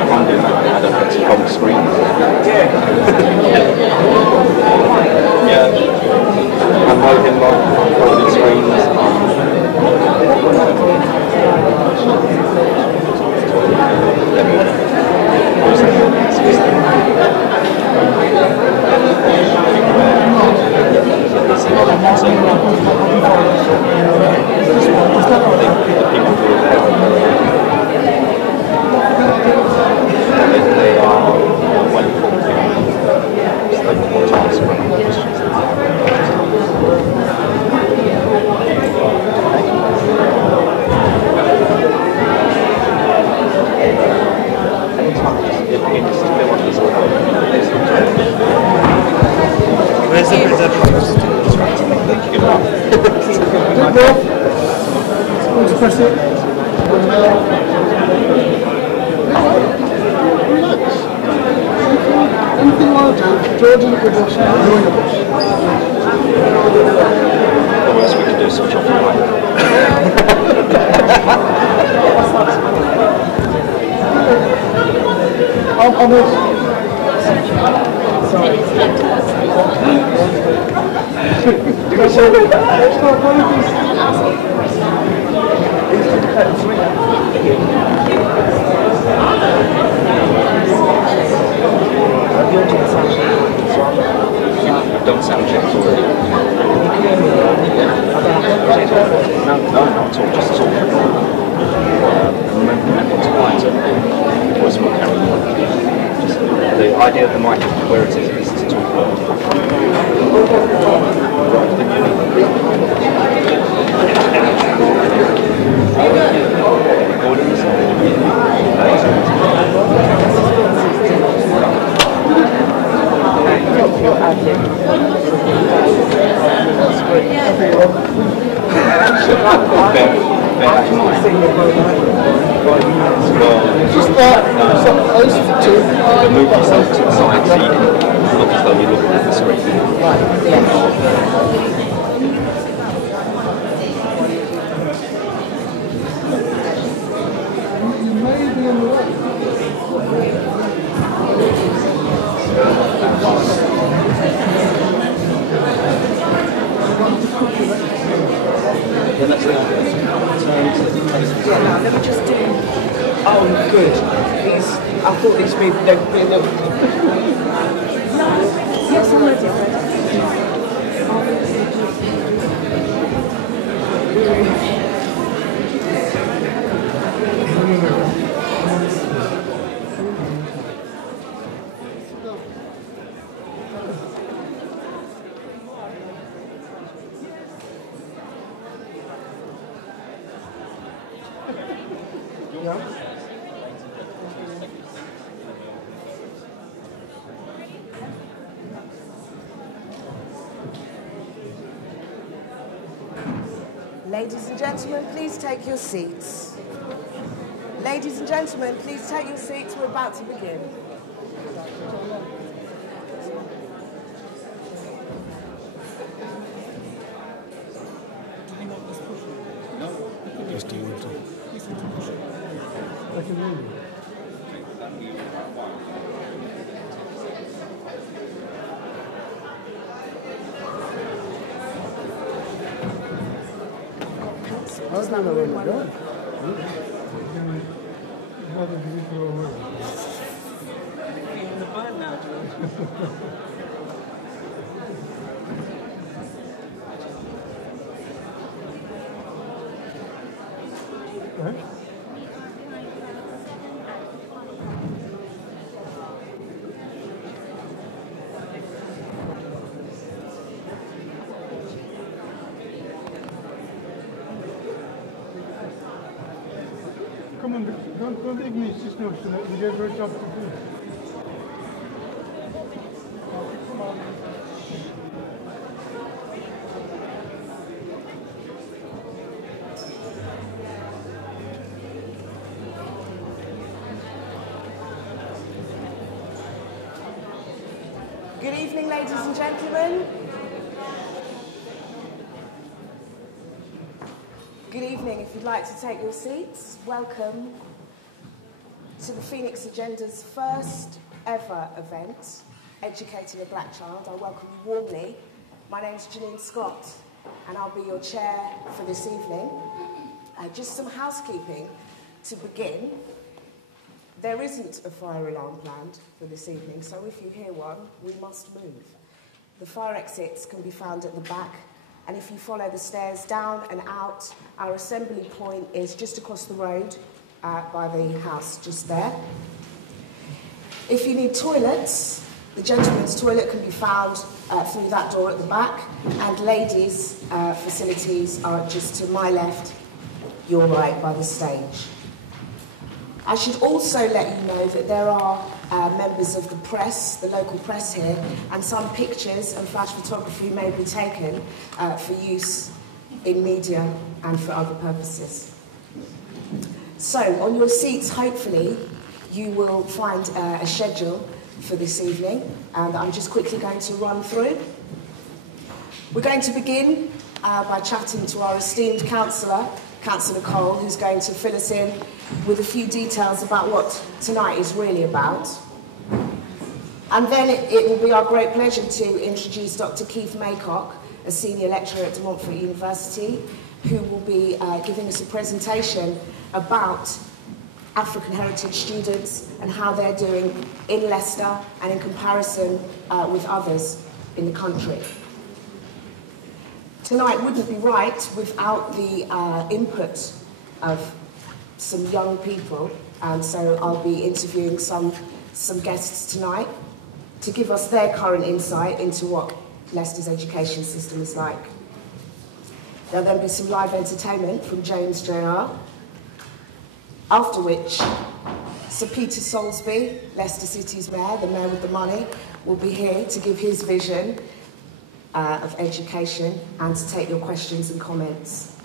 if I'm doing that, I don't have to hold the screen. Yeah. I'm loading holding screens. They are well informed. So they can chance for questions. Where's the presenter? Press it. Anything you want to do, George in a good bush, you're in a bush. The worst we can do is switch off the light. I'm with. Sorry. I've done sound checks already. No, not at all, just talk. Remember to find it. Voice will carry on. The idea of the mic, where it is to talk. Just that, move yourself to the side so you can look as though you're looking at the screen. you may be on the right. Let me just do. Oh, good. I thought these would be a little. Yes, I'm ready. Ladies and gentlemen, please take your seats. Ladies and gentlemen, please take your seats. We're about to begin. Just do it. I can hear you. I don't know where you're going. How did you go away? In the barn now, George. Right? Come on, don't ignore this notion that you get very tough to do. Good evening, ladies and gentlemen. Good evening. If you'd like to take your seats, welcome to the Phoenix Agenda's first ever event, Educating a Black Child. I welcome you warmly. My name's Janine Scott, and I'll be your chair for this evening. Just some housekeeping to begin. There isn't a fire alarm planned for this evening, so if you hear one, we must move. The fire exits can be found at the back, and if you follow the stairs down and out, our assembly point is just across the road by the house, just there. If you need toilets, the gentleman's toilet can be found through that door at the back, and ladies' facilities are just to my left, your right, by the stage. I should also let you know that there are members of the press, the local press here, and some pictures and flash photography may be taken for use in media and for other purposes. So, on your seats, hopefully, you will find a schedule for this evening that I'm just quickly going to run through. We're going to begin by chatting to our esteemed councillor, Councillor Cole, who's going to fill us in with a few details about what tonight is really about. And then it will be our great pleasure to introduce Dr. Keith Maycock, a senior lecturer at De Montfort University, who will be giving us a presentation about African heritage students and how they're doing in Leicester and in comparison with others in the country. Tonight wouldn't be right without the input of some young people, and so I'll be interviewing some guests tonight to give us their current insight into what Leicester's education system is like. There'll then be some live entertainment from James Jr., after which Sir Peter Soulsby, Leicester City's mayor, the mayor with the money, will be here to give his vision of education and to take your questions and comments.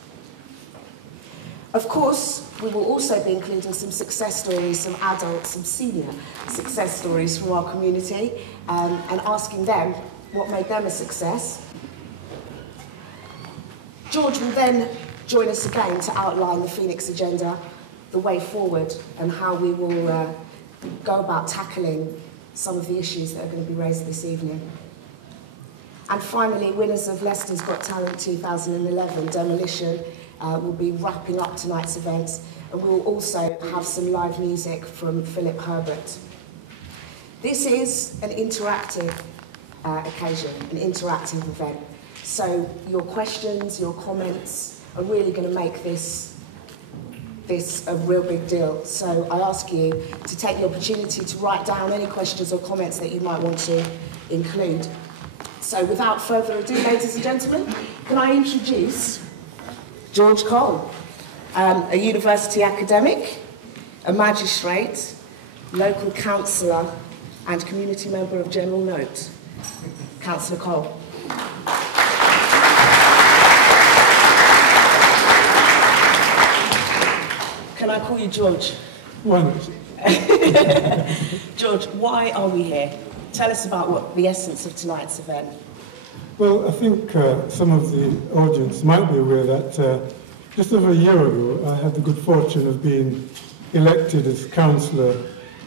Of course, we will also be including some success stories, some adult, some senior success stories from our community, and asking them what made them a success. George will then join us again to outline the Phoenix Agenda, the way forward, and how we will go about tackling some of the issues that are going to be raised this evening. And finally, winners of Leicester's Got Talent 2011, Demolition, will be wrapping up tonight's events, and we'll also have some live music from Philip Herbert. This is an interactive occasion, an interactive event, so your questions, your comments are really going to make this a real big deal. So I ask you to take the opportunity to write down any questions or comments that you might want to include. So without further ado, ladies and gentlemen, can I introduce George Cole, a university academic, a magistrate, local councillor, and community member of General Note. Councillor Cole. Can I call you George? Why not? George, why are we here? Tell us about what the essence of tonight's event. Well, I think some of the audience might be aware that just over a year ago, I had the good fortune of being elected as councillor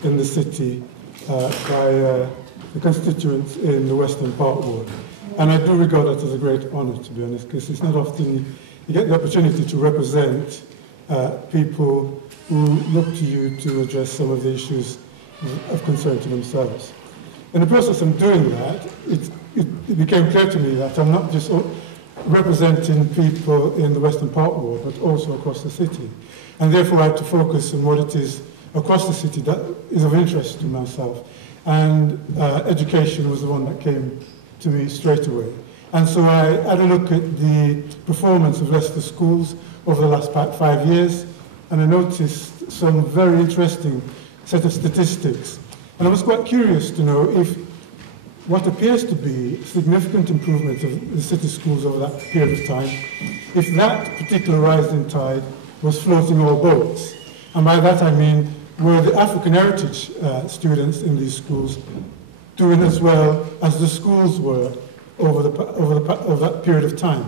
in the city by the constituents in the Western Park Ward. And I do regard that as a great honour, to be honest, because it's not often you get the opportunity to represent people who look to you to address some of the issues of concern to themselves. In the process of doing that, it became clear to me that I'm not just representing people in the Western Park Ward, but also across the city. And therefore I had to focus on what it is across the city that is of interest to myself. And education was the one that came to me straight away. And so I had a look at the performance of Leicester schools over the last 5 years, and I noticed some very interesting set of statistics. And I was quite curious to know if what appears to be significant improvement of the city schools over that period of time, if that particular rising tide was floating all boats. And by that I mean, were the African heritage students in these schools doing as well as the schools were over that period of time.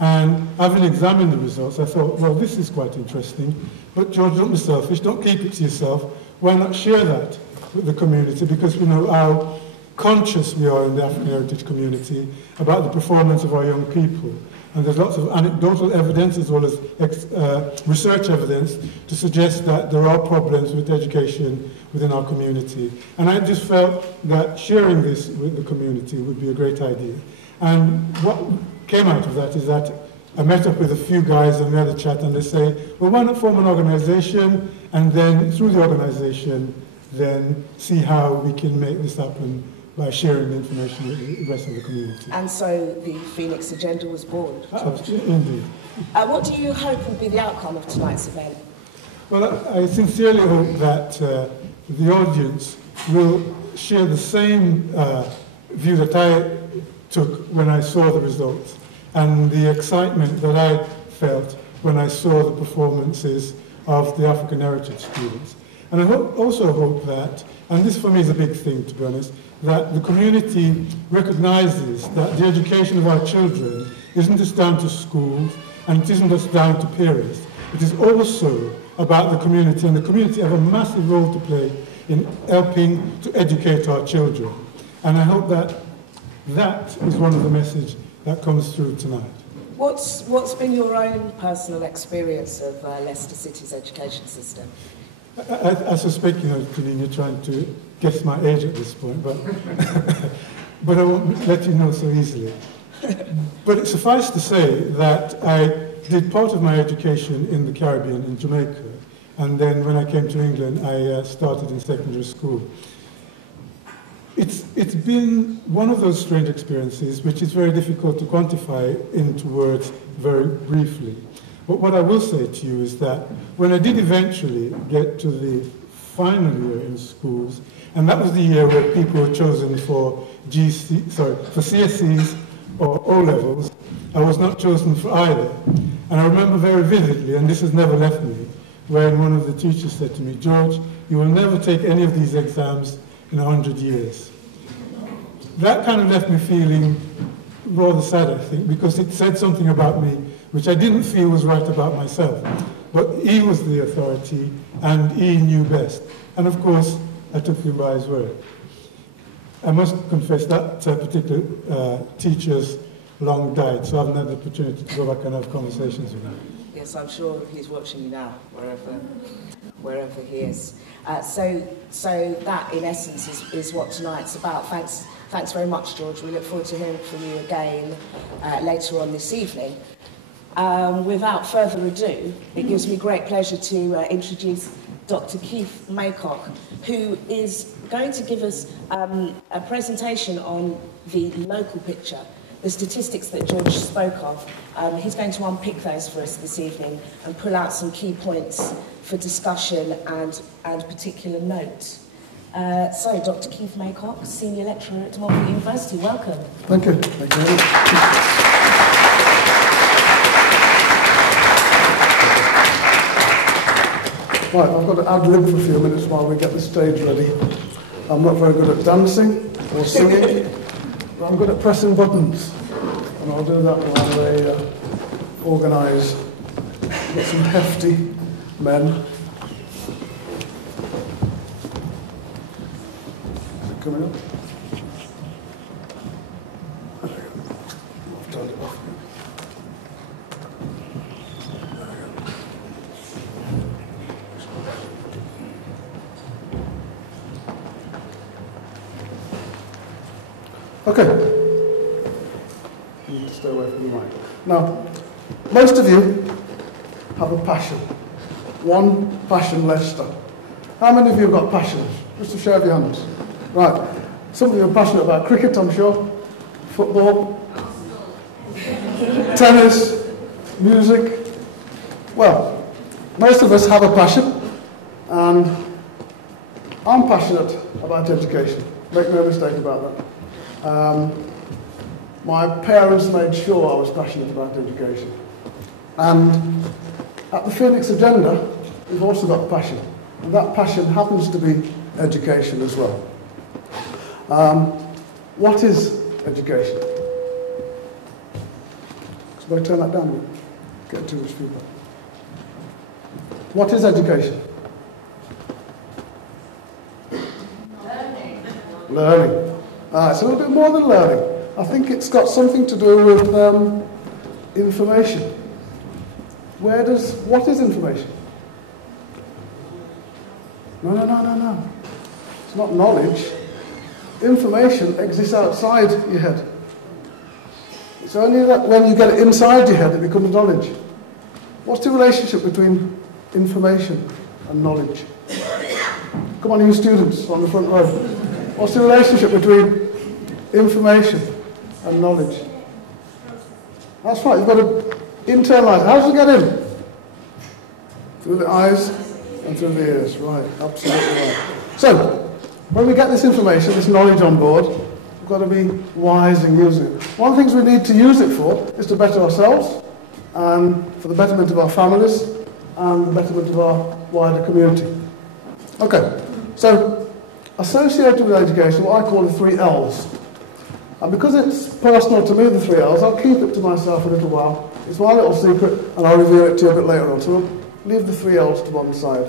And having examined the results, I thought, well, this is quite interesting. But George, don't be selfish, don't keep it to yourself. Why not share that with the community? Because we know how conscious we are in the African heritage community about the performance of our young people. And there's lots of anecdotal evidence as well as research evidence to suggest that there are problems with education within our community. And I just felt that sharing this with the community would be a great idea. And what came out of that is that I met up with a few guys and we had a chat, and they say, well, why not form an organization, and then through the organization, then see how we can make this happen by sharing the information with the rest of the community. And so the Phoenix Agenda was born. Indeed. What do you hope will be the outcome of tonight's event? Well, I sincerely hope that the audience will share the same view that I took when I saw the results, and the excitement that I felt when I saw the performances of the African heritage students. And I also hope that, and this for me is a big thing to be honest, that the community recognizes that the education of our children isn't just down to schools, and it isn't just down to parents. It is also about the community, and the community have a massive role to play in helping to educate our children. And I hope that that is one of the messages that comes through tonight. What's been your own personal experience of Leicester City's education system? I suspect, Colleen, you're trying to guess my age at this point, but, but I won't let you know so easily. But it suffices to say that I did part of my education in the Caribbean, in Jamaica, and then when I came to England, I started in secondary school. It's been one of those strange experiences which is very difficult to quantify into words very briefly. But what I will say to you is that when I did eventually get to the final year in schools, and that was the year where people were chosen for CSEs or O-levels, I was not chosen for either. And I remember very vividly, and this has never left me, when one of the teachers said to me, George, you will never take any of these exams in 100 years. That kind of left me feeling rather sad, I think, because it said something about me which I didn't feel was right about myself. But he was the authority, and he knew best. And of course, I took him by his word. I must confess that particular teacher's long died, so I haven't had the opportunity to go back and have conversations with him. Yes, I'm sure he's watching you now, wherever he is. So that, in essence, is what tonight's about. Thanks very much, George. We look forward to hearing from you again later on this evening. Without further ado, it gives me great pleasure to introduce Dr. Keith Maycock, who is going to give us a presentation on the local picture, the statistics that George spoke of. He's going to unpick those for us this evening and pull out some key points for discussion and particular note. So, Dr. Keith Maycock, Senior Lecturer at Moorfield University, welcome. Thank you. Thank you very much. Right, I've got to ad-lib for a few minutes while we get the stage ready. I'm not very good at dancing or singing, but I'm good at pressing buttons. And I'll do that while they organise. We've got some hefty men. Is it coming up? I've turned it off. Okay. You need to stay away from the mic. Now, most of you have a passion. One passion, Leicester. How many of you have got passions? Just a show of your hands. Right. Some of you are passionate about cricket, I'm sure. Football. Tennis. Music. Well, most of us have a passion. And I'm passionate about education. Make no mistake about that. My parents made sure I was passionate about education. And at the Phoenix Agenda, we've also got passion. And that passion happens to be education as well. What is education? So I turn that down, we'll get too much feedback. What is education? Learning. It's a little bit more than learning. I think it's got something to do with information. What is information? No. It's not knowledge. Information exists outside your head. It's only that when you get it inside your head it becomes knowledge. What's the relationship between information and knowledge? Come on, you students on the front row. What's the relationship between information and knowledge? That's right, you've got to internalize. How does it get in? Through the eyes and through the ears. Right, absolutely right. So, when we get this information, this knowledge on board, we've got to be wise in using it. One of the things we need to use it for is to better ourselves, and for the betterment of our families, and the betterment of our wider community. Okay, so associated with education, what I call the 3 L's. And because it's personal to me, the 3 L's, I'll keep it to myself a little while. It's my little secret, and I'll reveal it to you a bit later on. So we'll leave the 3 L's to one side.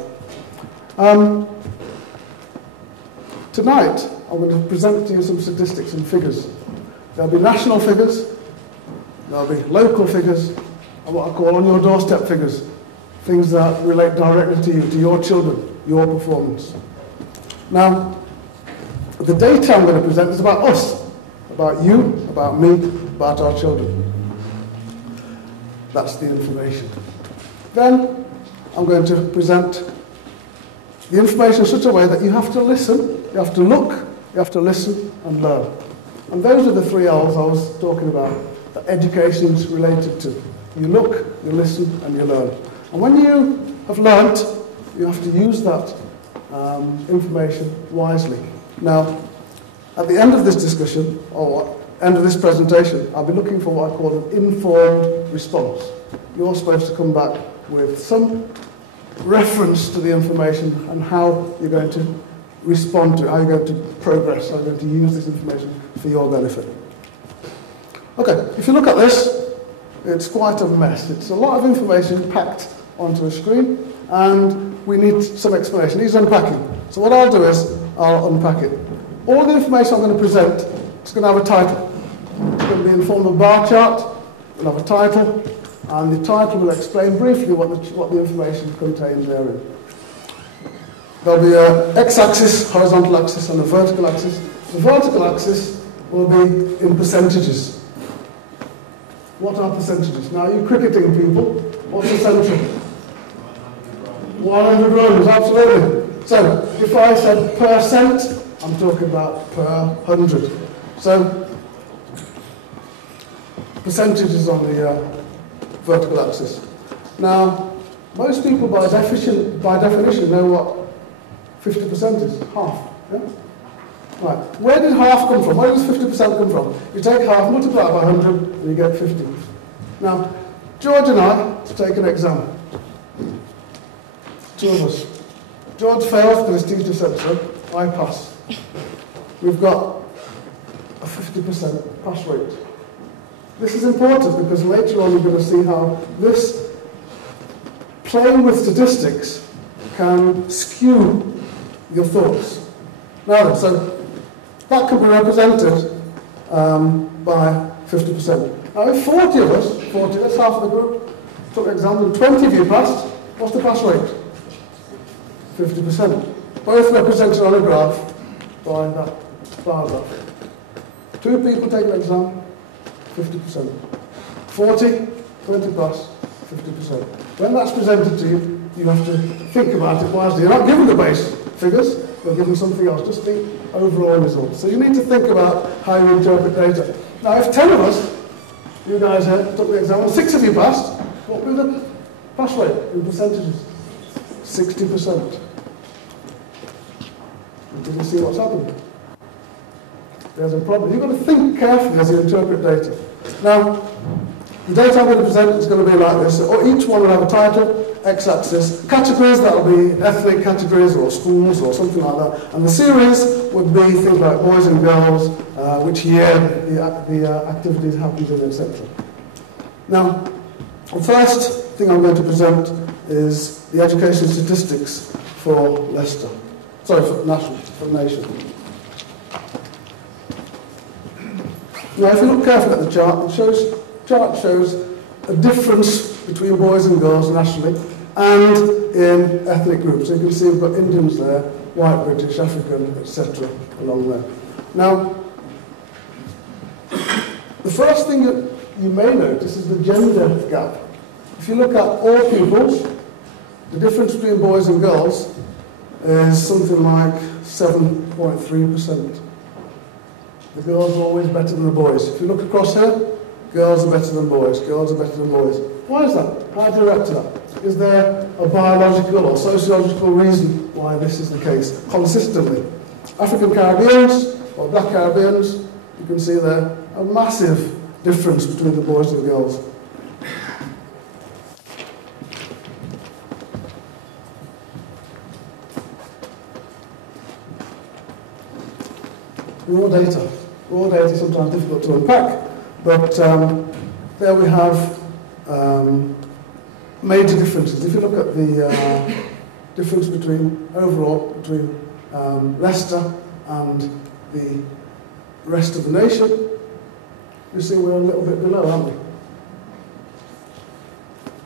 Tonight, I'm going to present to you some statistics and figures. There'll be national figures, there'll be local figures, and what I call on your doorstep figures. Things that relate directly to you, to your children, your performance. Now, the data I'm going to present is about us, about you, about me, about our children. That's the information. Then, I'm going to present the information in such a way that you have to listen, you have to look, you have to listen and learn. And those are the 3 L's I was talking about that education is related to. You look, you listen and you learn. And when you have learnt, you have to use that information wisely. Now, at the end of this discussion, or end of this presentation, I'll be looking for what I call an informed response. You're supposed to come back with some reference to the information and how you're going to respond to it, how you're going to progress, how you're going to use this information for your benefit. Okay, if you look at this, it's quite a mess. It's a lot of information packed onto a screen, and we need some explanation. He's unpacking. So what I'll do is I'll unpack it. All the information I'm going to present is going to have a title. It's going to be in the form of a bar chart. We'll have a title, and the title will explain briefly what the information contains therein. There'll be an x-axis, horizontal axis, and a vertical axis. The vertical axis will be in percentages. What are percentages? Now, you cricketing people, what's a century? 100 runs, absolutely. So, if I said per cent, I'm talking about per 100. So, percentages on the vertical axis. Now, most people by definition know what 50% is, half. Yeah? Right. Where did half come from? Where does 50% come from? You take half, multiply it by 100, and you get 50. Now, George and I, to take an exam. 2 of us. George failed because his teacher said so. I pass. We've got a 50% pass rate. This is important because later on you're going to see how this playing with statistics can skew your thoughts. Now then, so that can be represented by 50%. Now if 40 of us, that's half of the group, took an exam and 20 of you passed, what's the pass rate? 50%. Both represented on a graph by that bar graph. 2 people take an exam, 50%. 40, 20 pass, 50%. When that's presented to you, you have to think about it wisely. You're not given the base figures, you're given something else, just the overall result. So you need to think about how you interpret data. Now, if 10 of us, you guys here, took the exam, and 6 of you passed, what would be the pass rate in percentages? 60%. Did you see what's happening? There's a problem. You've got to think carefully as you interpret data. Now, the data I'm going to present is going to be like this. So each one will have a title, x-axis, categories, that will be ethnic categories or schools or something like that. And the series would be things like boys and girls, which year the activities happened in, etc. Now, the first thing I'm going to present is the education statistics for Leicester. Sorry, for the nation. Now, if you look carefully at the chart, the chart shows a difference between boys and girls nationally and in ethnic groups. So you can see we've got Indians there, white British, African, etc. along there. Now, the first thing that you may notice is the gender gap. If you look at all pupils, the difference between boys and girls is something like 7.3%. The girls are always better than the boys. If you look across here, girls are better than boys, girls are better than boys. Why is that? How do you react to that? Is there a biological or sociological reason why this is the case consistently? African Caribbeans or Black Caribbeans, you can see there a massive difference between the boys and the girls. Raw data. Raw data is sometimes difficult to unpack, but there we have major differences. If you look at the difference overall between Leicester and the rest of the nation, you see we're a little bit below, aren't we?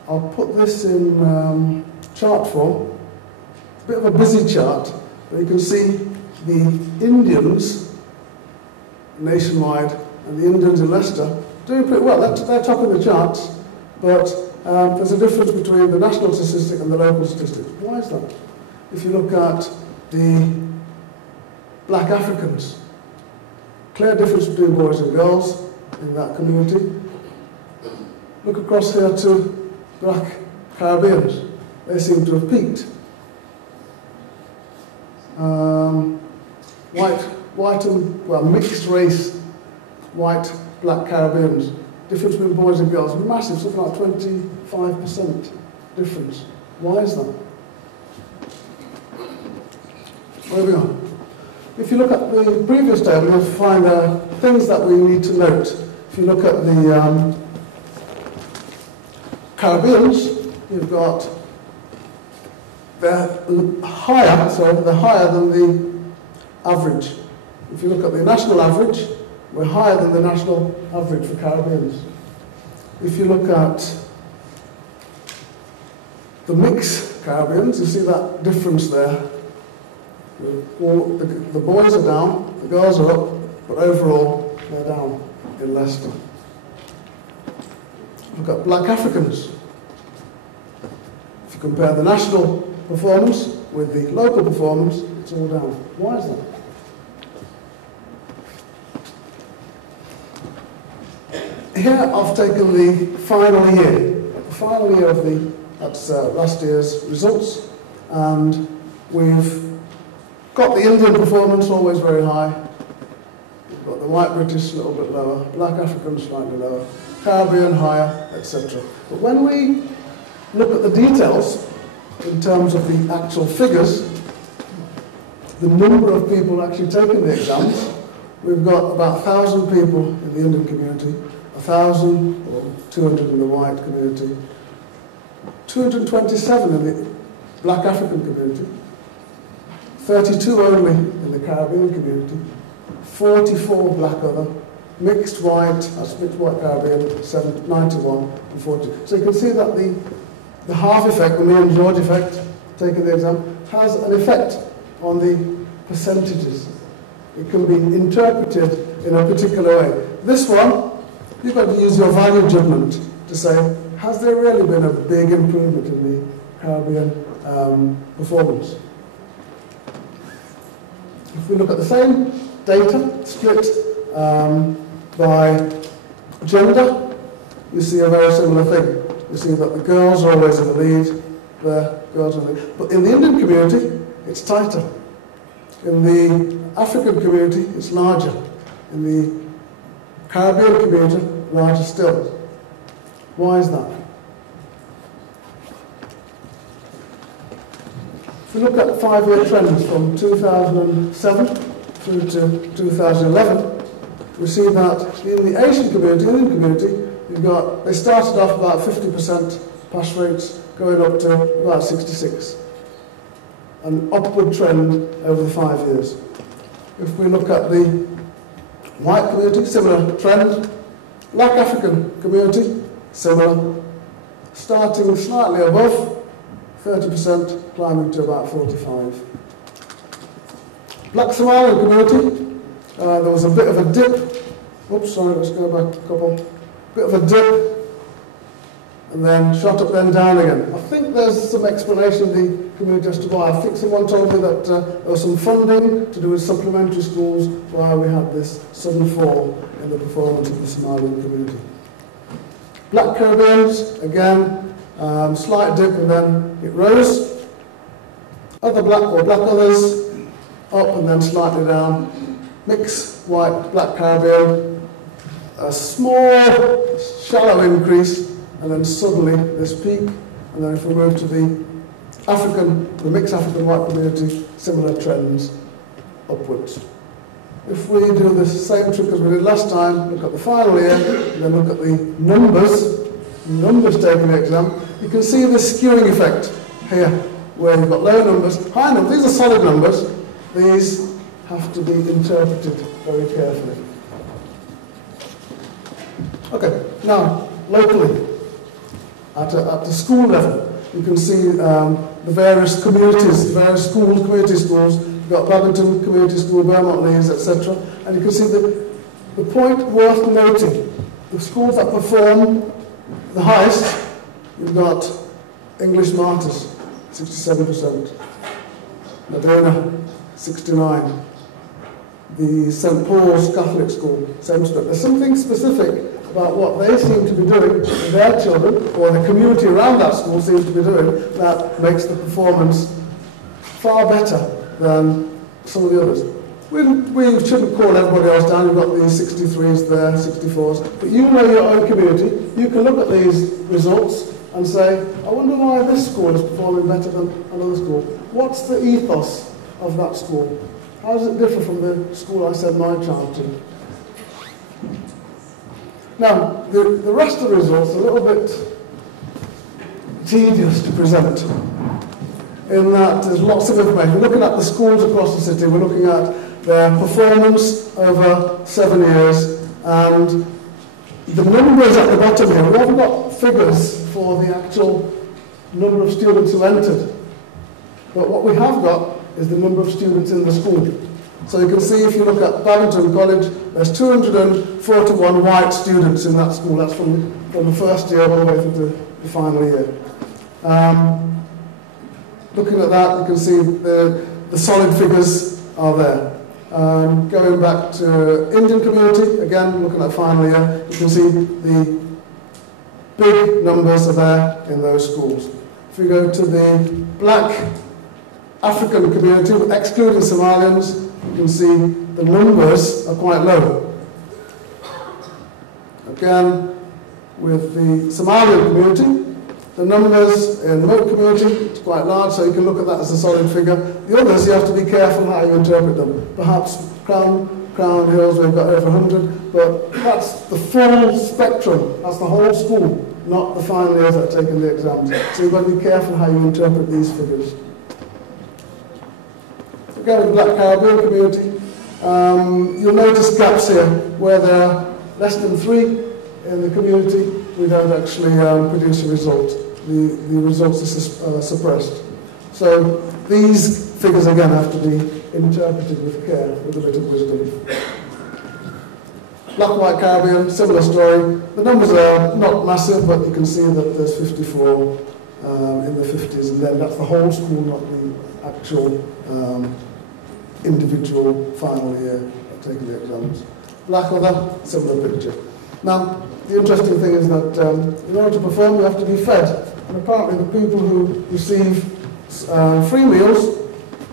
I'll put this in chart form. It's a bit of a busy chart, but you can see the Indians nationwide and the Indians in Leicester doing pretty well. They're topping the charts, but there's a difference between the national statistic and the local statistic. Why is that? If you look at the Black Africans, clear difference between boys and girls in that community. Look across here to Black Caribbeans. They seem to have peaked. Mixed race, white, Black Caribbeans. Difference between boys and girls, massive, something like 25% difference. Why is that? Moving on. If you look at the previous table, you'll find things that we need to note. If you look at the Caribbeans, you've got they're higher than the average. If you look at the national average, we're higher than the national average for Caribbeans. If you look at the mixed Caribbeans, you see that difference there. The boys are down, the girls are up, but overall they're down in Leicester. Look at Black Africans. If you compare the national performance with the local performance, it's all down. Why is that? Here I've taken the final year of that's last year's results, and we've got the Indian performance always very high. We've got the white British a little bit lower, Black African slightly lower, Caribbean higher, etc. But when we look at the details in terms of the actual figures, the number of people actually taking the exams, we've got about 1,000 people in the Indian community, 1,000 or 200 in the white community, 227 in the Black African community, 32 only in the Caribbean community, 44 Black other, mixed white, that's mixed white Caribbean, 91 and 40. So you can see that the half effect, the me and George effect, taking the exam, has an effect on the percentages. It can be interpreted in a particular way. This one, you've got to use your value judgment to say, has there really been a big improvement in the Caribbean performance? If we look at the same data split by gender, you see a very similar thing. You see that the girls are always in the lead, the girls are in the lead. But in the Indian community, it's tighter. In the African community, it's larger. In the Caribbean community, larger still. Why is that? we look at 5-year trends from 2007 through to 2011, we see that in the Asian community, Indian community, they started off about 50% pass rates, going up to about 66. An upward trend over the 5 years. If we look at the white community, similar trend. Black African community, similar. Starting slightly above 30%, climbing to about 45. Black Somalian community, there was a bit of a dip. Oops, sorry, let's go back a couple. Bit of a dip, and then shot up, then down again. I think there's some explanation in the community as to why. I think someone told me that there was some funding to do with supplementary schools why we had this sudden fall in the performance of the Somalian community. Black Caribbeans, again, slight dip and then it rose. Other black or black others, up and then slightly down. Mixed white, black Caribbean, a small, shallow increase, and then suddenly this peak. And then if we move to the mixed African white community, similar trends upwards. If we do the same trick as we did last time, look at the final year, and then look at the numbers taken the exam, you can see the skewing effect here, where you've got low numbers, high numbers. These are solid numbers. These have to be interpreted very carefully. Okay, now, locally, at the school level, you can see the various communities, the various schools, community schools. You've got Badminton Community School, Beaumont Leys, etc. And you can see the point worth noting, the schools that perform the highest, you've got English Martyrs, 67%. Madonna, 69%. The St. Paul's Catholic School, 7%. There's something specific about what they seem to be doing with their children, or the community around that school seems to be doing, that makes the performance far better than some of the others. We shouldn't call everybody else down. You've got these 63s there, 64s, but you know your own community. You can look at these results and say, I wonder why this school is performing better than another school. What's the ethos of that school? How does it differ from the school I send my child to? Now, the rest of the results are a little bit tedious to present, in that there's lots of information. We're looking at the schools across the city, we're looking at their performance over 7 years, and the numbers at the bottom here, we haven't got figures for the actual number of students who entered, but what we have got is the number of students in the school. So you can see if you look at Badminton College, there's 241 white students in that school. That's from the first year all the way through the final year. Looking at that, you can see the solid figures are there. Going back to Indian community, again, looking at final year, you can see the big numbers are there in those schools. If we go to the black African community, excluding Somalians, you can see the numbers are quite low. Again, with the Somalian community, the numbers in the Moat community, it's quite large, so you can look at that as a solid figure. The others, you have to be careful how you interpret them. Perhaps Crown Hills, we've got over 100, but that's the full spectrum. That's the whole school, not the final years that are taking the exams. So you've got to be careful how you interpret these figures. Again, with the Black Caribbean community, you'll notice gaps here where there are less than 3 in the community. We don't actually produce a result. The results are suppressed. So these figures again have to be interpreted with care, with a bit of wisdom. Black-White Caribbean, similar story. The numbers are not massive, but you can see that there's 54 in the 50s, and then that's the whole school, not the actual individual final year taking the exams. Black other, similar picture. Now, the interesting thing is that in order to perform, you have to be fed. And apparently the people who receive free meals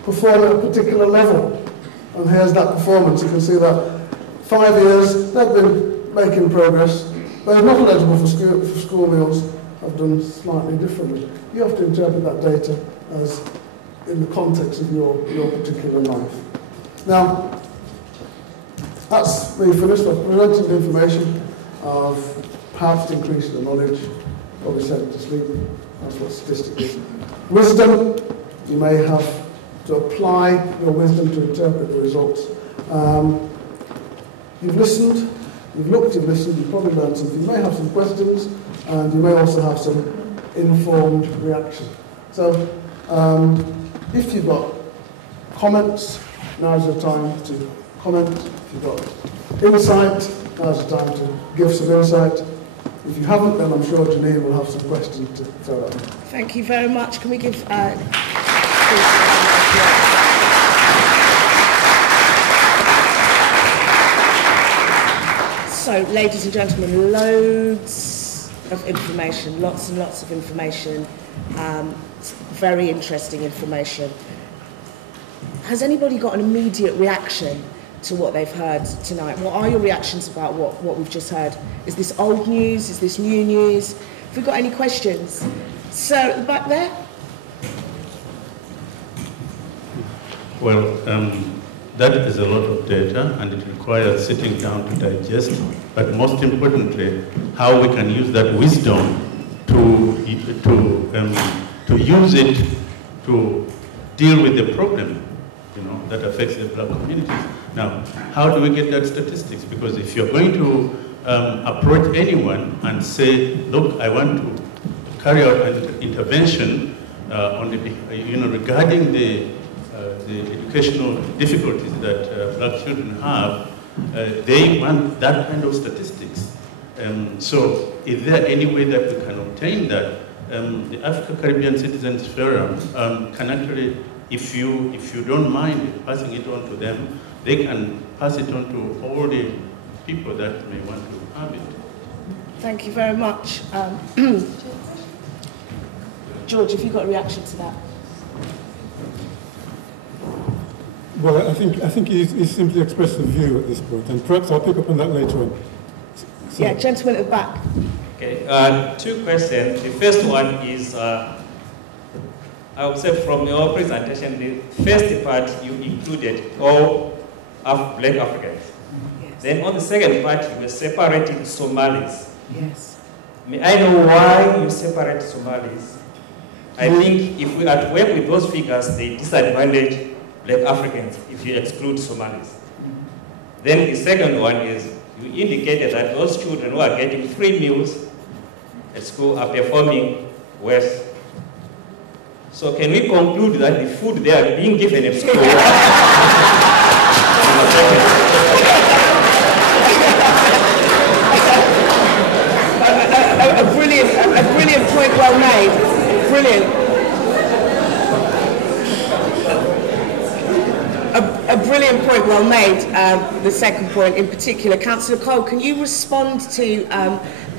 perform at a particular level. And here's that performance. You can see that 5 years, they've been making progress. Those not eligible for school meals have done slightly differently. You have to interpret that data as in the context of your particular life. Now, that's me finished. I've presented information of how to increase the knowledge, probably sent to sleep. That's what statistics is. Wisdom, you may have to apply your wisdom to interpret the results. You've listened, you've looked, you've listened, you've probably learned something. You may have some questions, and you may also have some informed reaction. So, if you've got comments, now's the time to comment. If you've got insight, now's the time to give some insight. If you haven't, then I'm sure Janine will have some questions to throw at me. Thank you very much. Can we give... So, ladies and gentlemen, loads of information, lots and lots of information, very interesting information. Has anybody got an immediate reaction to what they've heard tonight? What are your reactions about what we've just heard? Is this old news? Is this new news? Have we got any questions? Sir, at the back there? Well, that is a lot of data, and it requires sitting down to digest, but most importantly, how we can use that wisdom to use it to deal with the problem, that affects the black communities. Now, how do we get that statistics? Because if you're going to approach anyone and say, look, I want to carry out an intervention on the, regarding the educational difficulties that black children have, they want that kind of statistics. So is there any way that we can obtain that? The Africa-Caribbean Citizens Forum can actually, if you don't mind passing it on to them, they can pass it on to all the people that may want to have it. Thank you very much. George, have you got a reaction to that? Well, I think he's simply expressed a view at this point, and perhaps I'll pick up on that later on. So. Yeah, gentleman at the back. Okay, two questions. The first one is, I would say from your presentation, the first part you included all black Africans. Yes. Then on the second part, you were separating Somalis. Yes. May I know why you separate Somalis? I think if we are to work with those figures, they disadvantage black Africans if you exclude Somalis. Then the second one is, you indicated that those children who are getting free meals at school are performing worse. So can we conclude that the food they are being given at school a brilliant point, well made. Brilliant. A brilliant point, well made. The second point in particular. Councillor Cole, can you respond to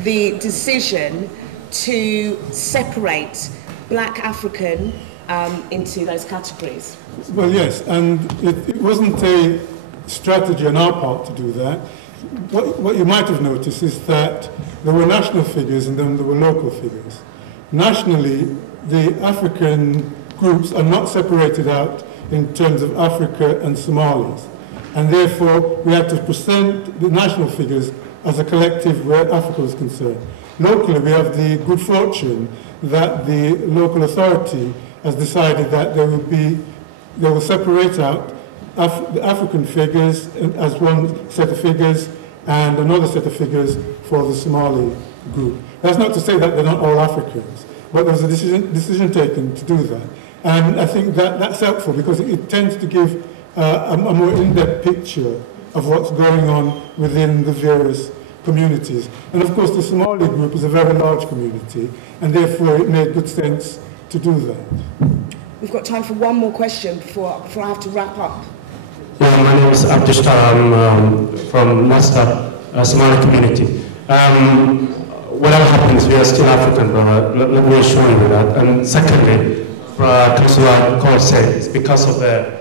the decision to separate black African into those categories? Well, yes, and it wasn't a strategy on our part to do that. What you might have noticed is that there were national figures and then there were local figures. Nationally, the African groups are not separated out in terms of Africa and Somalis. And therefore, we had to present the national figures as a collective where Africa was concerned. Locally, we have the good fortune that the local authority has decided that they will separate out the African figures as one set of figures and another set of figures for the Somali group. That's not to say that they're not all Africans, but there was a decision taken to do that. And I think that's helpful because it tends to give a more in-depth picture of what's going on within the various communities. And of course, the Somali group is a very large community, and therefore it made good sense to do that. We've got time for one more question before I have to wrap up. Yeah, my name is Abdishtar. I'm from Nasta, Somali community. Whatever happens, we are still African, but let me assure you that. And secondly, Councillor Cole said, it's because of the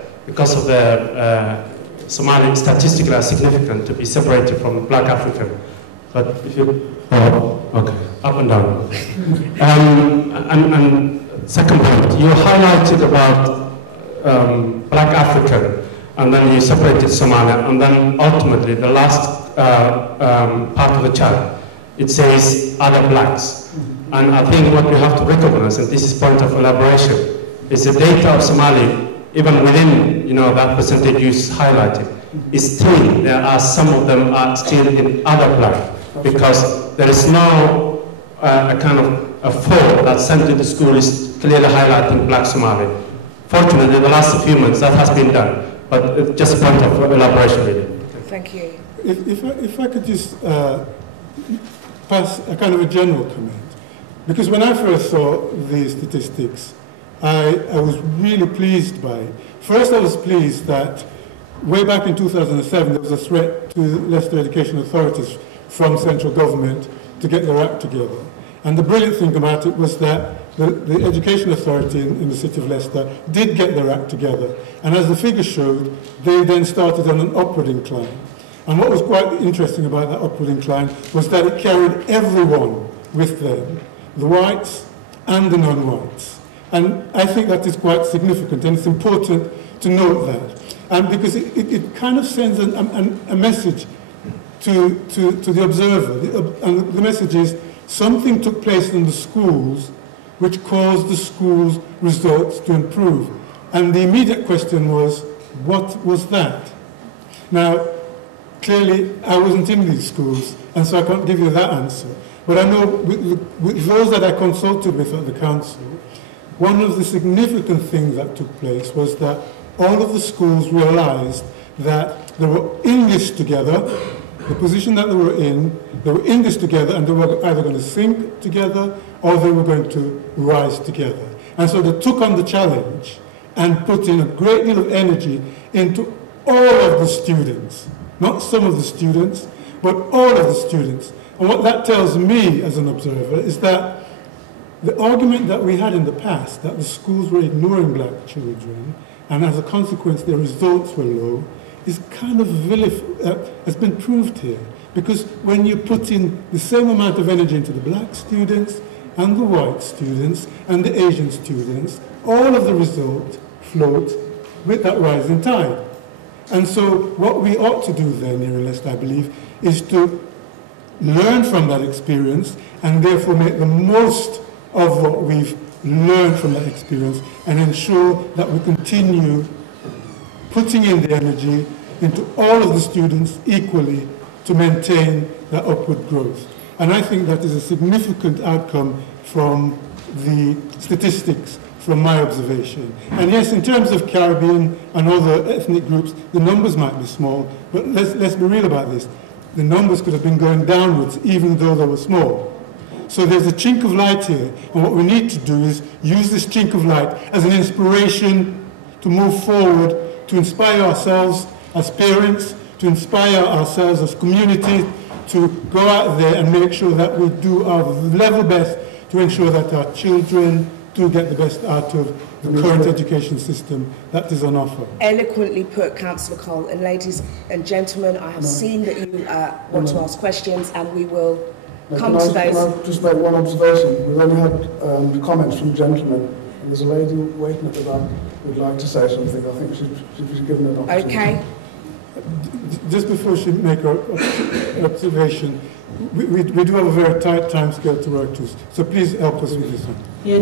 Somali statistically are significant to be separated from black African. But if you, okay, up and down. And second point, you highlighted about black African, and then you separated Somalia, and then ultimately the last part of the chart, it says other blacks. And I think what we have to recognize, and this is point of elaboration, is the data of Somali, even within that percentage you highlighted, is still, there are some of them are still in other black, because there is no a kind of a fall that sent to the school is clearly highlighting black Somali. Fortunately, the last few months that has been done, but it's just a point of elaboration really. Thank you. If I could just pass a kind of a general comment. Because when I first saw the statistics, I was really pleased by it. First, I was pleased that way back in 2007, there was a threat to Leicester Education Authorities from central government to get their act together. And the brilliant thing about it was that the Education Authority in the city of Leicester did get their act together. And as the figures showed, they then started on an upward incline. And what was quite interesting about that upward incline was that it carried everyone with them, the whites and the non-whites. And I think that is quite significant, and it's important to note that. And because it kind of sends a message to the observer. And the message is, something took place in the schools which caused the schools' results to improve. And the immediate question was, what was that? Now, clearly, I wasn't in these schools, and so I can't give you that answer. But I know with those that I consulted with at the council, one of the significant things that took place was that all of the schools realized that they were in this together, the position that they were in this together, and they were either going to sink together or they were going to rise together. And so they took on the challenge and put in a great deal of energy into all of the students, not some of the students, but all of the students. And what that tells me as an observer is that the argument that we had in the past, that the schools were ignoring black children, and as a consequence their results were low, is kind of has been proved here. Because when you put in the same amount of energy into the black students, and the white students, and the Asian students, all of the result floats with that rising tide. And so what we ought to do then here in Leicester, I believe, is to learn from that experience and therefore make the most of what we've learned from that experience and ensure that we continue putting in the energy into all of the students equally to maintain that upward growth. And I think that is a significant outcome from the statistics from my observation. And yes, in terms of Caribbean and other ethnic groups, the numbers might be small, but let's be real about this. The numbers could have been going downwards even though they were small. So there's a chink of light here, and what we need to do is use this chink of light as an inspiration to move forward, to inspire ourselves as parents, to inspire ourselves as community, to go out there and make sure that we do our level best to ensure that our children do get the best out of the current education system that is on offer. Eloquently put, Councillor Cole. And ladies and gentlemen, I have seen that you want to ask questions, and we will come to those. Can I just make one observation? We've only had comments from gentlemen, and there's a lady waiting at the back who would like to say something. I think she's given an opportunity. Okay. Just before she make her observation, we do have a very tight time scale to work to, so please help us with this one. Yeah,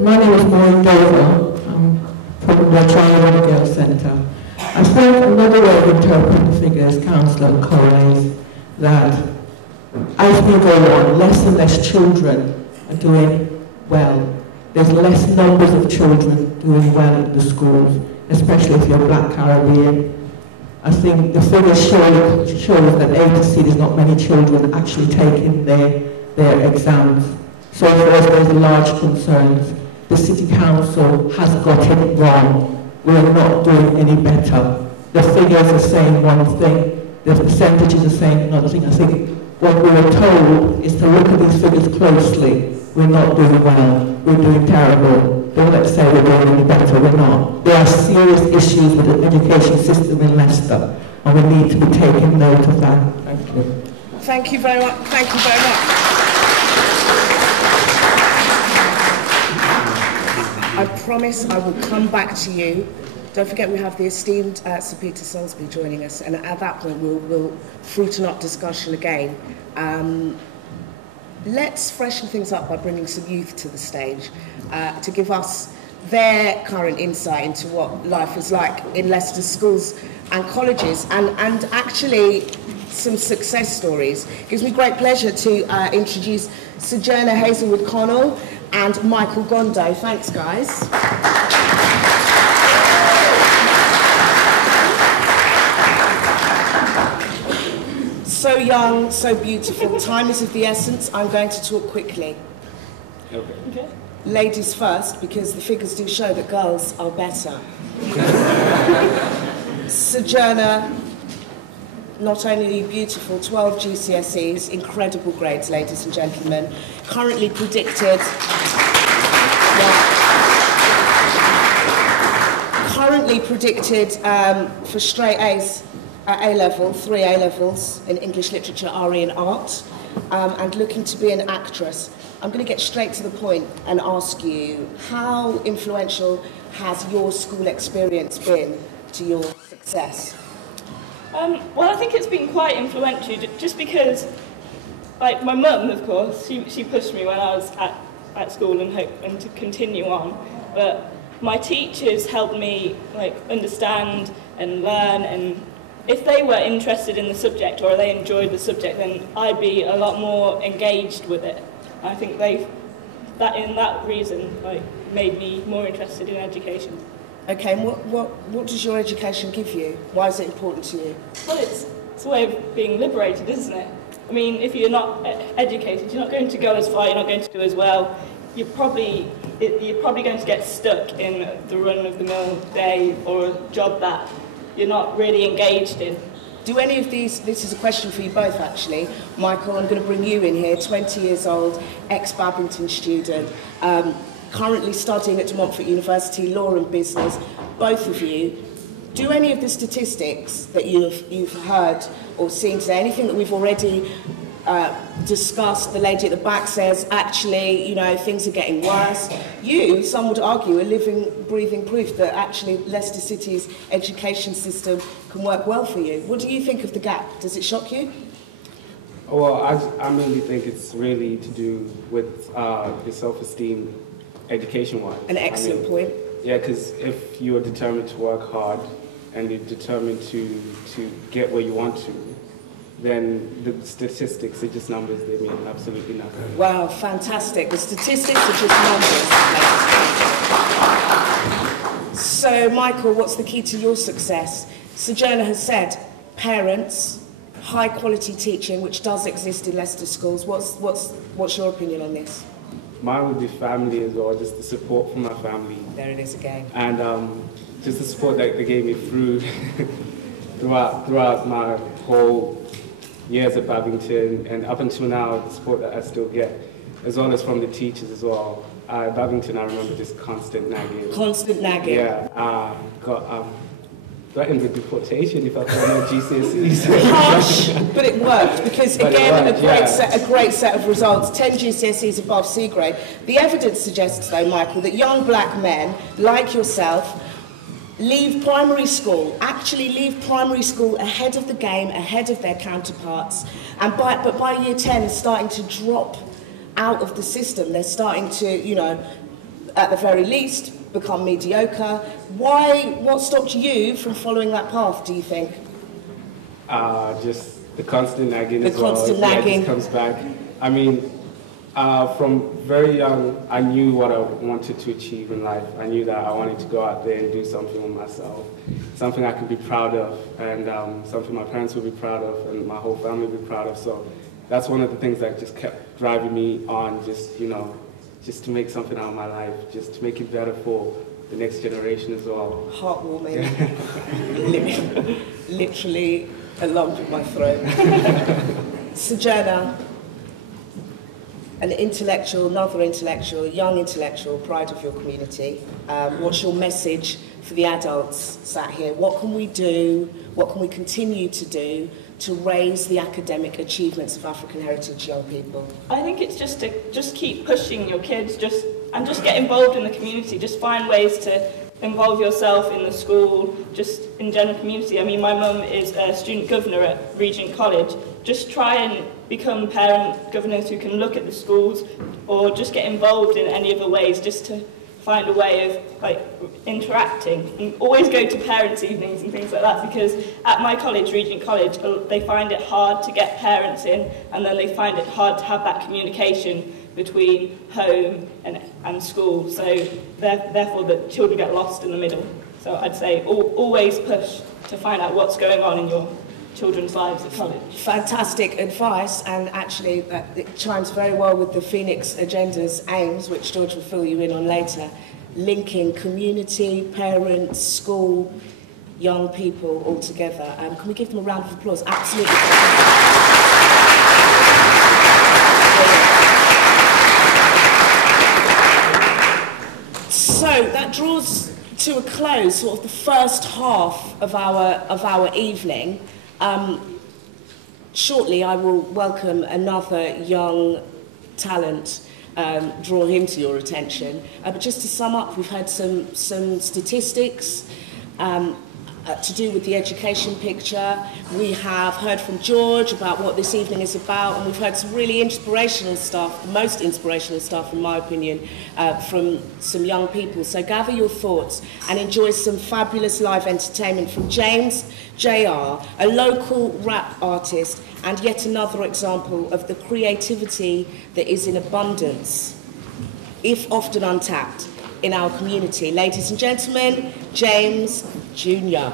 my name is Maureen Dover. I'm from the Triangle Girls Centre. I think another way of interpreting the figures, Councillor Cole, is that as we go on, less and less children are doing well. There's less numbers of children doing well in the schools, especially if you're Black Caribbean. I think the figures show that A to C, there's not many children actually taking their exams. So for us, there's large concerns. The City Council has got it wrong. We're not doing any better. The figures are saying one thing, the percentages are saying another thing. I think what we were told is to look at these figures closely. We're not doing well. We're doing terrible. Don't let's say we're doing any better. We're not. There are serious issues with the education system in Leicester, and we need to be taking note of that. Thank you. Thank you very much. Thank you very much. I promise I will come back to you Don't forget we have the esteemed Sir Peter Salisbury joining us, and at that point we'll fruiten up discussion again. Let's freshen things up by bringing some youth to the stage to give us their current insight into what life is like in Leicester schools and colleges, and actually some success stories. It gives me great pleasure to introduce Sojourner Hazelwood-Connell and Michael Gondo. Thanks, guys. So young, so beautiful. Time is of the essence. I'm going to talk quickly. Okay. Ladies first, because the figures do show that girls are better. Sojourner, not only beautiful, 12 GCSEs, incredible grades, ladies and gentlemen. Currently predicted... Currently predicted for straight A's at A-level, 3 A-levels in English Literature, RE and Art, and looking to be an actress. I'm going to get straight to the point and ask you, how influential has your school experience been to your success? Well, I think it's been quite influential, just because, like, my mum, of course, she pushed me when I was at school and to continue on, but my teachers helped me, like, understand and learn, and if they were interested in the subject or they enjoyed the subject, then I'd be a lot more engaged with it. I think that reason, like, made me more interested in education. Okay, and what does your education give you? Why is it important to you? Well, it's a way of being liberated, isn't it? I mean, if you're not educated, you're not going to go as far, you're not going to do as well. You're probably going to get stuck in the run-of-the-mill day or a job that you're not really engaged in. Do any of these, this is a question for you both actually, Michael, I'm going to bring you in here, 20 years old, ex-Babington student, currently studying at De Montfort University, law and business, both of you. Do any of the statistics that you've heard or seen today, anything that we've already discussed, the lady at the back says, actually, you know, things are getting worse. You, some would argue, are living, breathing proof that actually Leicester City's education system can work well for you. What do you think of the gap? Does it shock you? Well, I mainly think it's really to do with your self-esteem education-wise. An excellent point. Yeah, because if you're determined to work hard and you're determined to get where you want to, then the statistics are just numbers. They mean absolutely nothing. Wow, fantastic. The statistics are just numbers. So, Michael, what's the key to your success? Sojourner has said parents, high quality teaching, which does exist in Leicester schools. What's your opinion on this? Mine would be family as well, just the support from my family. There it is again. And just the support that they gave me throughout my whole years at Babington, and up until now, the support that I still get, as well as from the teachers as well. At Babington, I remember just constant nagging. Constant nagging? Yeah. Got threatened with deportation if I failed my GCSEs. Harsh, but it worked, because again, a great set of results, 10 GCSEs above C grade. The evidence suggests, though, Michael, that young black men, like yourself, leave primary school, actually leave primary school ahead of the game, ahead of their counterparts, and but by year 10 are starting to drop out of the system. They're starting to, you know, at the very least, become mediocre. What stopped you from following that path, do you think? Just the constant nagging as well. The constant nagging. Yeah, it just comes back. I mean, from very young, I knew what I wanted to achieve in life. I knew that I wanted to go out there and do something with myself, something I could be proud of, and something my parents would be proud of, and my whole family would be proud of. So that's one of the things that just kept driving me on, just, you know, just to make something out of my life, just to make it better for the next generation as well. Heartwarming. Literally a lump in my throat. Sojourner, an intellectual, another intellectual, young intellectual, pride of your community. What's your message for the adults sat here? What can we do, what can we continue to do to raise the academic achievements of African heritage young people? I think it's just to keep pushing your kids, and just get involved in the community. Just find ways to involve yourself in the school, just in general community. I mean, my mum is a student governor at Regent College. Just try and become parent governors who can look at the schools, or just get involved in any other ways, just to find a way of like interacting. And always go to parents' evenings and things like that, because at my college, Regent College, they find it hard to get parents in, and then they find it hard to have that communication between home and school. So therefore the children get lost in the middle. So I'd say always push to find out what's going on in your children's lives at college. Fantastic advice, and actually it chimes very well with the Phoenix Agenda's aims, which George will fill you in on later, linking community, parents, school, young people all together. Can we give them a round of applause? Absolutely. So that draws to a close sort of the first half of our evening. Shortly I will welcome another young talent, draw him to your attention. But just to sum up, we've had some statistics to do with the education picture. We have heard from George about what this evening is about, and we've heard some really inspirational stuff, the most inspirational stuff in my opinion, from some young people. So gather your thoughts and enjoy some fabulous live entertainment from James JR, a local rap artist, and yet another example of the creativity that is in abundance, if often untapped, in our community. Ladies and gentlemen, James Jr.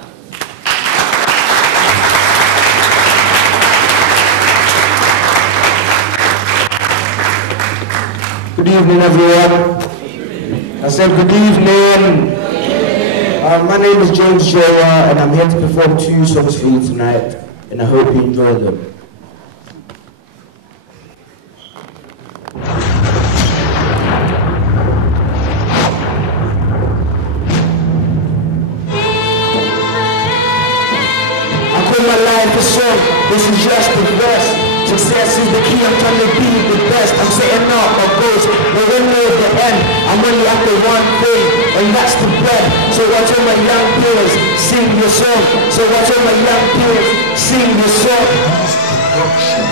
Good evening, everyone. I said good evening. My name is James Jr. and I'm here to perform 2 songs for you tonight, and I hope you enjoy them. This is just the best. Success is the key, I'm trying to be the best. I'm setting up my goals, but when we're at the end, I'm only after one thing, and that's the bread. So watch all my young peers sing your song. So watch all my young peers sing your song.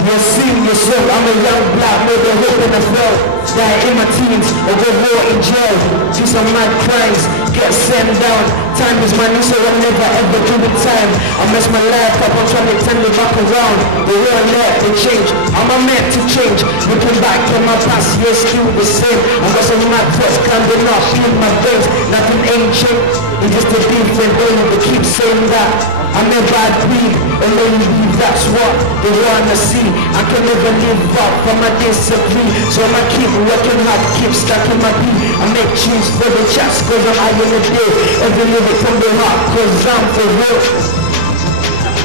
Yeah, sing your song. I'm a young black, made a hope in the flow. Die in my teens, or go war in jail. Do some mad crimes, get sent down. Time is money, so I'll never ever do the time. I mess my life up, I'm trying to turn it back around. The world let me change, I'm a meant to change. Looking back in my past, yeah, still the same. I got some mad thoughts climbing up in my veins. Nothing ancient, it's just a different way. They keep saying that I'm a bad breed, and when you leave, that's what they wanna see. I can never live up for my discipline, so I'ma keep working hard, keep stacking my beat. I make tunes for the chats, cause I'm high in the day. Every lyric from the heart, cause I'm for real.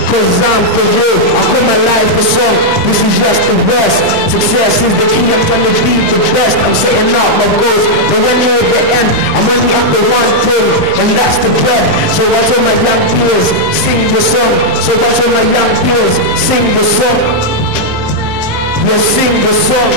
Cause I'm for real. I call my life a song, this is just the best. Success is the key, I'm trying to be the best. I'm setting out my goals, but when you're at the end, I'm only after one thing, and that's the bread. So watch all my young peers sing the song. So watch all my young peers sing the song. Yeah, sing the song.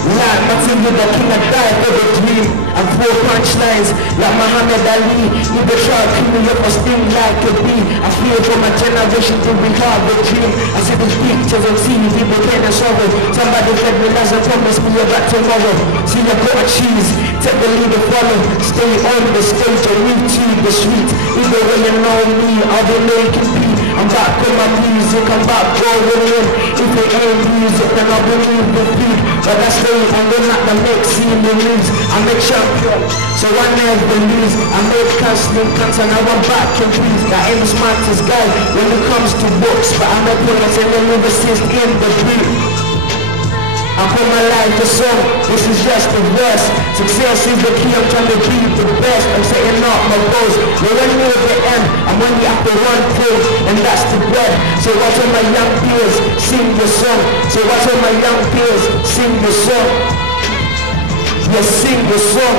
Like Martin Luther King, I died for the dream. I'm 4 punchlines like Muhammad Ali. You the try to keep me up a sting like a bee. I feel for my generation to be hard the dream. I see these pictures on TV, people can't sorrow. Somebody fed me lies and promised me about tomorrow. See the got cheese, take the lead and follow. Stay on the stage or move to the street. Either way you know me, I'll be making beat. I'm back with my music, I'm back going in. If it ain't music, then I'll be moving beat. But that's the I'm not the next scene the news. I'm a champion, so I never lose. I made counseling plans and now I'm back in breathe. I ain't the smartest guy when it comes to books, but I'm a poet and a lyricist in the beat. I call my life a song, this is just the best. Success is the key, I'm trying to be the best. I'm setting up my goals, but when we're at the end, I'm only after one thing, and that's the bread. So watch all my young peers sing the song. So watch all my young peers sing the song. Yeah, sing the song.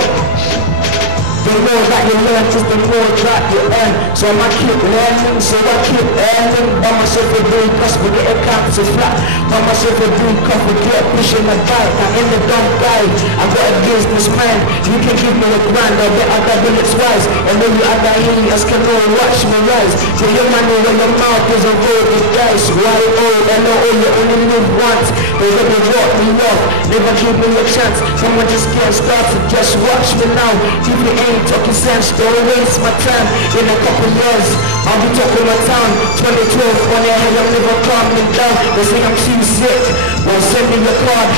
The The more that you learn, just the more that you earn. So I keep learning, so I keep earning. By myself I do gospel, get a cancer flat. By myself I do coffee, get pushing the bike. I'm in the dumb guy, I got a business man. You can give me a grand, I'll get other bullets wise. And then you other aliens can all watch me rise. So your money when your mouth is a roll of dice. Y-O-L-O, you only live once. They never drop me off, never give me a chance. Someone just can't start to just watch me now. If you ain't talking sense, don't waste my time. In a couple years, I'll be talking my town. 2012, on their head, I'm never calming down. They say I'm too sick, well send me your card.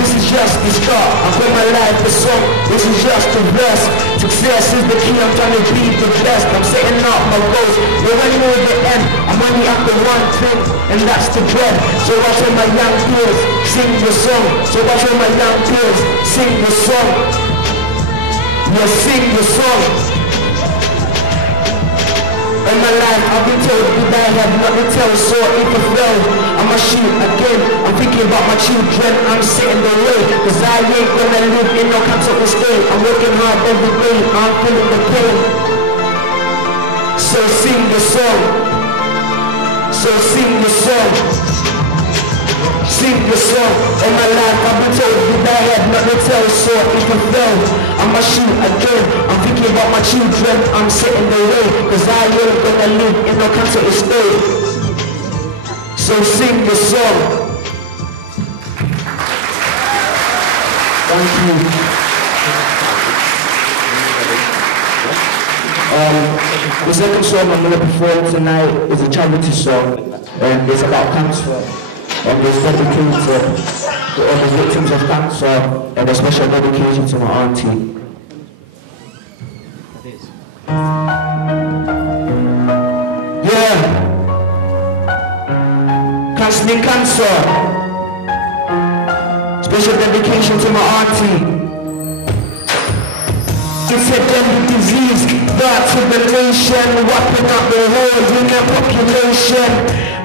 This is just the start, I got my life a song. This is just a verse. Success is the key, I'm trying to be the best. I'm setting up my goals, but when I know the end, I'm only after one thing, and that's the bread. So I tell my young peers, sing the song. So I tell my young peers, sing the song. Yeah, sing the song. In my life, I've been told that I have nothing to tell, so if I fail, I'ma shoot again. I'm thinking about my children, I'm sitting the way, cause I ain't gonna live in no comfortable state. I'm working hard every day, I'm feeling the pain. So sing the song. So sing the song. Sing the song. In my life, I've been told that I have nothing to tell, so if I fail, I'ma shoot again. I'm thinking about my children, I'm sitting the way, cause I ain't gonna live in no comfortable state. So sing the song. Thank you. The second song I'm going to perform tonight is a charity song, and it's about cancer, and it's dedicated to all the victims of cancer, and a special dedication to my auntie. Yeah, cancelling cancer, special dedication to my auntie. It's a deadly disease, that's with the nation, wiping out the whole human population,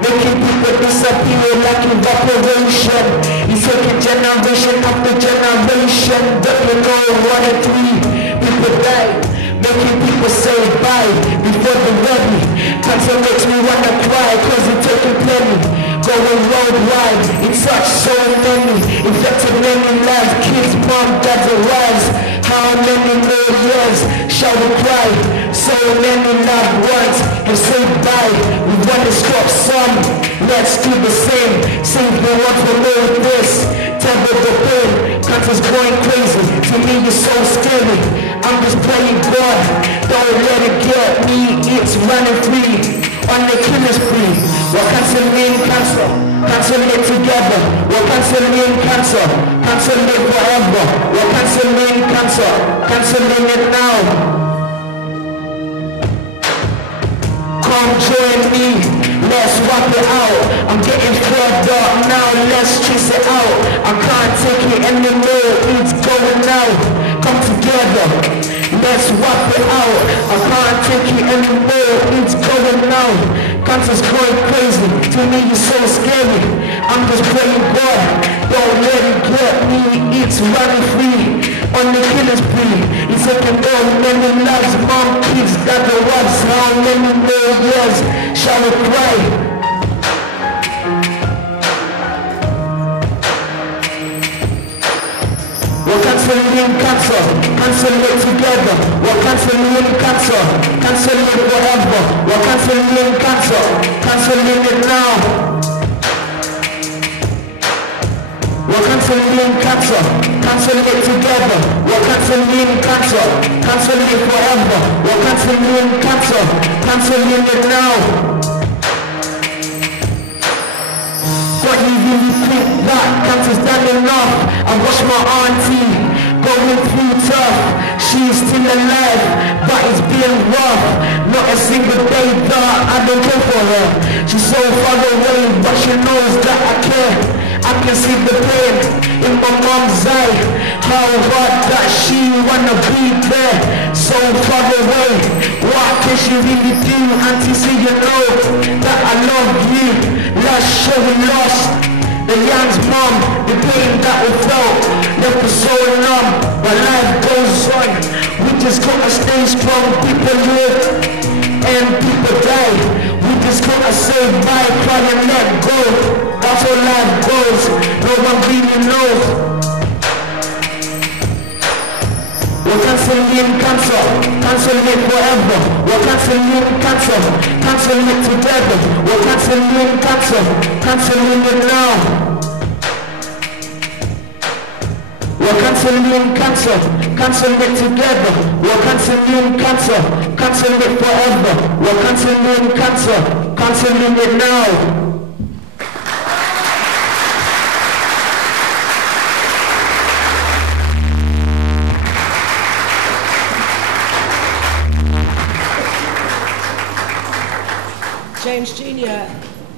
making people disappear like evaporation. It's taking generation after generation, don't you know what it means? People die, making people say bye before they're ready. Cancer makes me wanna cry, cause it's taking plenty. Going worldwide, it touched so many, infected many lives, kids, mom, dads, and wives. How many more years shall we cry? So many loved ones have said bye. We want to stop some, let's do the same. Save the one who knows this, tell them the pain. Cancer's going crazy, to me it's so scary. I'm just praying God, don't let it get me. It's running free, on the killer's spree. We're cancelling cancer, cancel it together. We're cancelling cancer, cancel it forever. We're cancelling cancer, cancelling it now. Come join me, let's wipe it out. I'm getting fed up now, let's chase it out. I can't take it anymore, it's going out. Come together, let's wipe it out. I can't take it anymore, it's going out. Cancer's going crazy, to me it's so scary. I'm just praying God, don't let it get me. It's running free, on the killer's spree. It's taking more many lives, mom, kids, dad, and wives. How many more years shall we cry? We're cancelling cancer, cancel it together. We're cancelling cancer, cancel it forever. We're cancelling cancer, cancelling it now. We're cancelling cancer, cancel it together. We're cancelling cancer, cancel it forever. We're cancelling cancer, cancelling it now. What you really think that cancer's done enough? I watched my auntie going through tough. She's still alive, but it's been rough. Not a single day that I don't care for her. She's so far away, but she knows that I care. I can see the pain in my mom's eye. How hard that she wanna be there, so far away. What can she really do? Auntie, say you know that I love you. Last show we lost the young's mom, the pain that we felt left us so numb. But life goes on, just gotta stay strong. People lived and people died. We just gotta say bye, cry and let go. That's how life goes. No one really knows. We're cancelling cancer, cancelling it forever. We're cancelling cancer, cancelling it together. We're cancelling cancer, cancelling it now. We're cancelling cancer, cancelling it together. We're cancelling cancer, cancelling it forever. We're cancelling cancer, cancelling it now. James Jr.,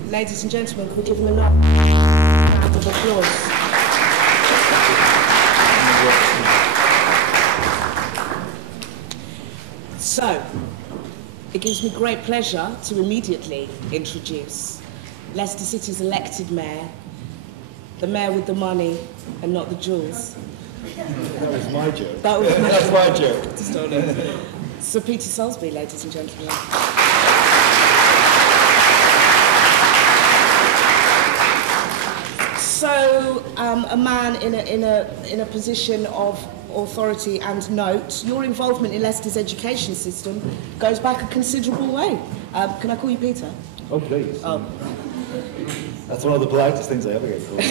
ladies and gentlemen, could we give him a round of applause? So, it gives me great pleasure to immediately introduce Leicester City's elected mayor, the mayor with the money and not the jewels. That was my joke. That's my joke. Sir Peter Salisbury, ladies and gentlemen. So, a man in a position of authority and note, your involvement in Leicester's education system goes back a considerable way. Can I call you Peter? Oh, please. Oh. That's one of the politest things I ever get called.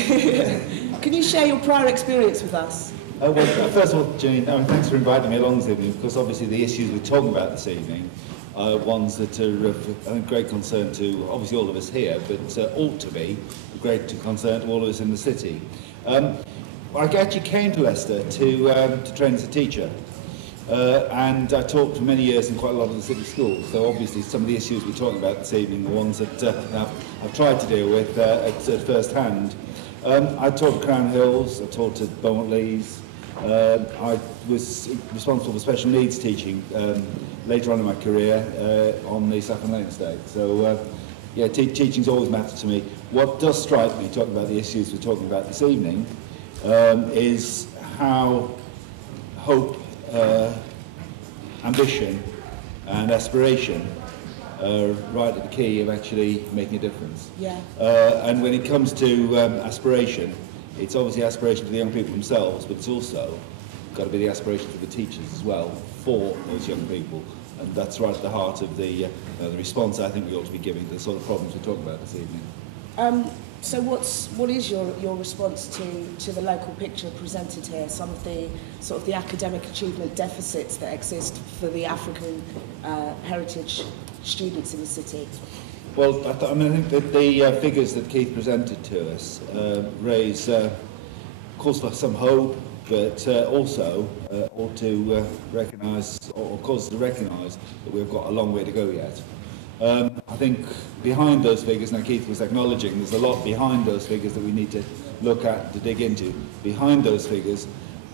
Can you share your prior experience with us? Well, first of all, Jane, thanks for inviting me along this evening, because obviously the issues we're talking about this evening are ones that are of great concern to obviously all of us here, but ought to be of great concern to all of us in the city. I actually came to Leicester to train as a teacher, and I taught for many years in quite a lot of the city schools, so obviously some of the issues we're talking about this evening are ones that I've tried to deal with at first hand. I taught at Crown Hills, I taught at Beaumont Leys, I was responsible for special needs teaching later on in my career on the Saffron Lane estate. So, yeah, teaching's always mattered to me. What does strike me, talking about the issues we're talking about this evening, is how hope, ambition and aspiration are right at the key of actually making a difference. Yeah. And when it comes to aspiration, it's obviously aspiration for the young people themselves, but it's also got to be the aspiration for the teachers as well, for those young people. And that's right at the heart of the response I think we ought to be giving to the sort of problems we're talking about this evening. So what is your response to the local picture presented here? Some of the sort of the academic achievement deficits that exist for the African heritage students in the city. Well, I think that the figures that Keith presented to us raise cause for some hope, but also ought to recognise, or cause us to recognise, that we've got a long way to go yet. I think behind those figures, now Keith was acknowledging there's a lot behind those figures that we need to look at, to dig into. Behind those figures,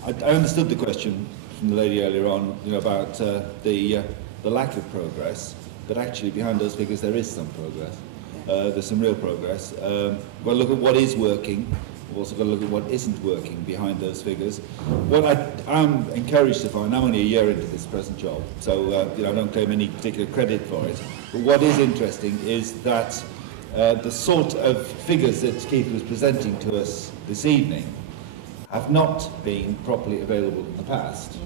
I understood the question from the lady earlier on, about the lack of progress, but actually behind those figures there is some progress. There's some real progress. We've got to look at what is working. We've also got to look at what isn't working behind those figures. What I'm encouraged to find, I'm only a year into this present job, so I don't claim any particular credit for it, but what is interesting is that the sort of figures that Keith was presenting to us this evening have not been properly available in the past.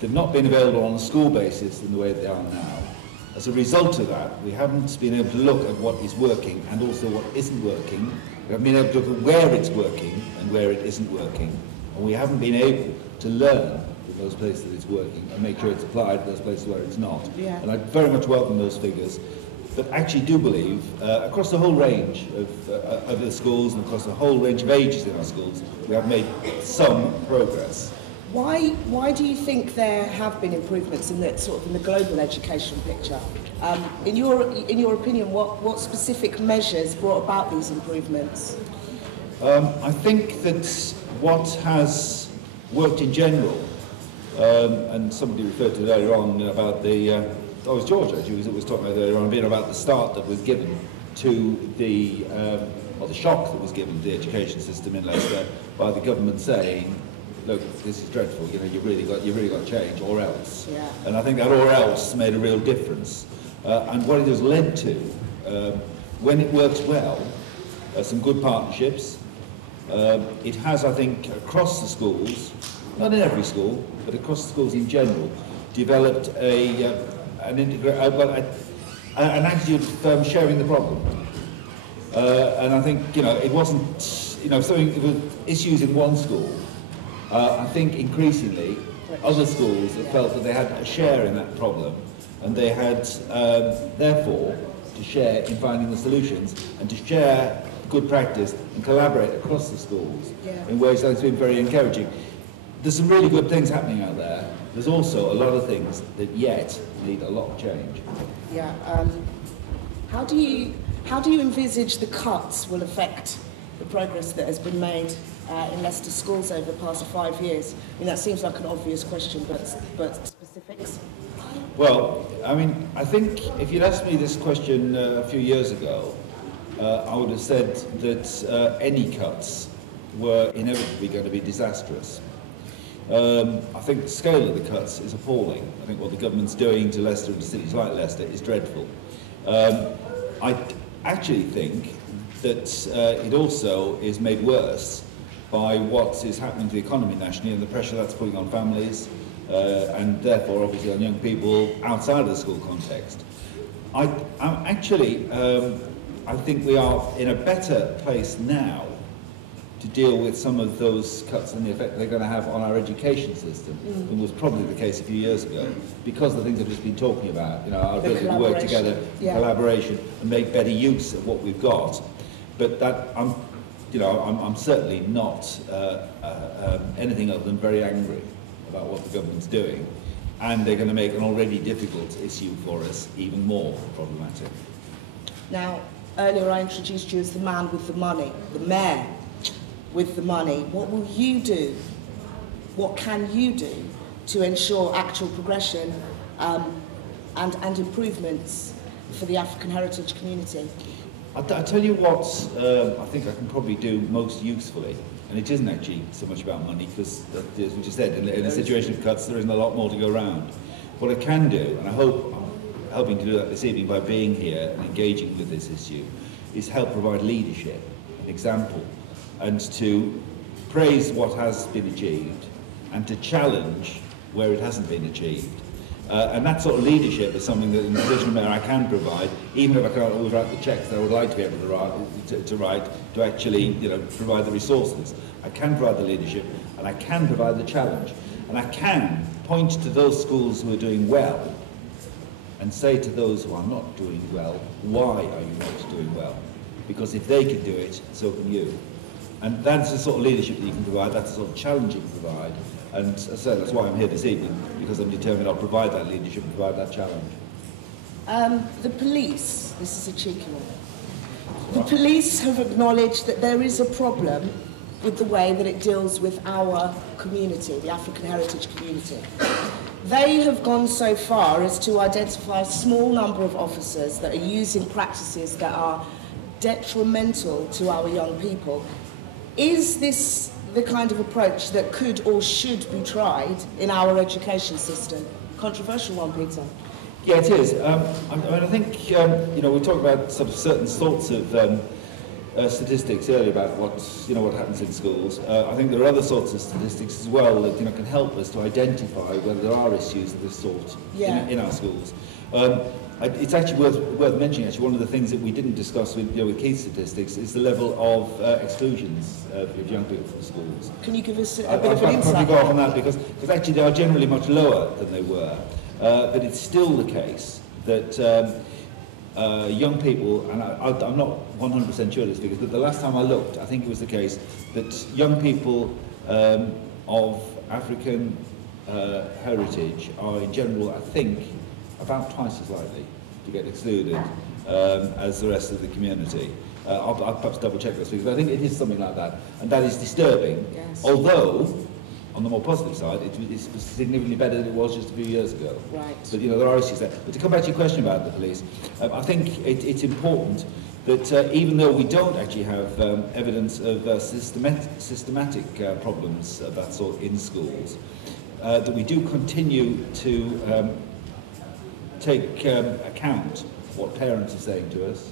They've not been available on a school basis in the way they are now. As a result of that, we haven't been able to look at what is working and also what isn't working. We haven't been able to look at where it's working and where it isn't working. And we haven't been able to learn in those places that it's working and make sure it's applied to those places where it's not. Yeah. And I very much welcome those figures, but actually do believe, across the whole range of the schools and across the whole range of ages in our schools, we have made some progress. Why do you think there have been improvements in the global education picture? In your opinion, what specific measures brought about these improvements? I think that what has worked in general, and somebody referred to it earlier on about the, it was George actually who was talking about earlier on, about the start that was given to the, or the shock that was given to the education system in Leicester by the government saying, look, this is dreadful, you know, you've really got to change, or else. Yeah. And I think that or else made a real difference. And what it has led to, when it works well, some good partnerships. It has, I think, across the schools, not in every school, but across the schools in general, developed an attitude of sharing the problem. And I think, you know, it wasn't, you know, something, it was issues in one school. I think increasingly, other schools have felt that they had a share in that problem, and they had, therefore, to share in finding the solutions, and to share good practice and collaborate across the schools in ways that has been very encouraging. There's some really good things happening out there. There's also a lot of things that yet need a lot of change. Yeah. How do you envisage the cuts will affect the progress that has been made in Leicester schools over the past 5 years? I mean, that seems like an obvious question, but specifics? Well, I mean, I think if you'd asked me this question a few years ago, I would have said that any cuts were inevitably going to be disastrous. I think the scale of the cuts is appalling. I think what the government's doing to Leicester and to cities like Leicester is dreadful. I actually think that it also is made worse by what is happening to the economy nationally and the pressure that's putting on families and therefore obviously on young people outside of the school context. I think we are in a better place now to deal with some of those cuts and the effect they're going to have on our education system than was probably the case a few years ago, because of the things I've just been talking about, you know, our ability to work together, collaboration, and make better use of what we've got. But that, I'm certainly not anything other than very angry about what the government's doing, and they're going to make an already difficult issue for us even more problematic. Now, earlier I introduced you as the man with the money, the mayor with the money. What will you do? What can you do to ensure actual progression and improvements for the African heritage community? I'll tell you what I think I can probably do most usefully, and it isn't actually so much about money, because as we just said, in a situation of cuts there isn't a lot more to go around. What I can do, and I hope I'm helping to do that this evening by being here and engaging with this issue, is help provide leadership, an example, and to praise what has been achieved and to challenge where it hasn't been achieved. And that sort of leadership is something that in the position where I can provide, even if I can't always write the checks that I would like to be able to write, to actually, you know, provide the resources. I can provide the leadership, and I can provide the challenge. And I can point to those schools who are doing well and say to those who are not doing well, why are you not doing well? Because if they can do it, so can you. And that's the sort of leadership that you can provide, that's the sort of challenge you can provide. And as I said, that's why I'm here this evening, because I'm determined I'll provide that leadership and provide that challenge. The police, this is a cheeky one. The police have acknowledged that there is a problem with the way that it deals with our community, the African heritage community. They have gone so far as to identify a small number of officers that are using practices that are detrimental to our young people. Is this the kind of approach that could or should be tried in our education system? Controversial one, Peter. Yeah, it is. I think, you know, we talked about sort of certain sorts of statistics earlier about what happens in schools. I think there are other sorts of statistics as well that, you know, can help us to identify whether there are issues of this sort in our schools. It's actually worth mentioning. Actually, one of the things that we didn't discuss with Keith's statistics is the level of exclusions of young people from schools. Can you give us a bit of an I'll insight? probably go off on that because actually they are generally much lower than they were, but it's still the case that young people, and I'm not 100% sure of this figure, but the last time I looked, I think it was the case that young people of African heritage are in general, I think, about twice as likely to get excluded as the rest of the community. I'll perhaps double check those figures, but I think it is something like that, and that is disturbing. Yes. Although, on the more positive side, it's significantly better than it was just a few years ago. Right. But you know, there are issues there. But to come back to your question about the police, I think it's important that even though we don't actually have evidence of systematic problems of that sort in schools, that we do continue to take account what parents are saying to us,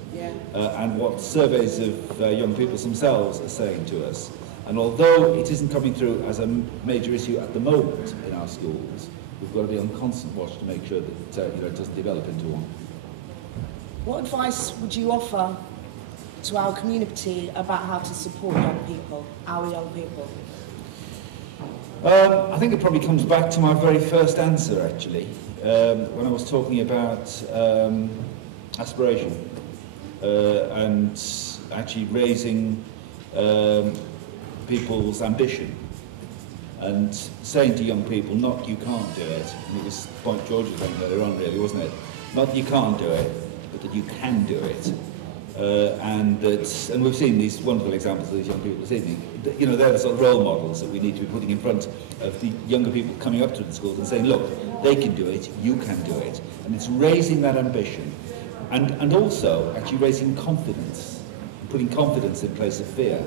and what surveys of young people themselves are saying to us. And although it isn't coming through as a major issue at the moment in our schools, we've got to be on constant watch to make sure that it doesn't develop into one. What advice would you offer to our community about how to support young people, our young people? I think it probably comes back to my very first answer, actually, when I was talking about aspiration and actually raising people's ambition and saying to young people, not you can't do it. And it was the point George was saying earlier on, really, wasn't it? Not that you can't do it, but that you can do it. And we've seen these wonderful examples of these young people this evening. You know, they're the sort of role models that we need to be putting in front of the younger people coming up to the schools and saying, look, they can do it, you can do it. And it's raising that ambition and also actually raising confidence, putting confidence in place of fear,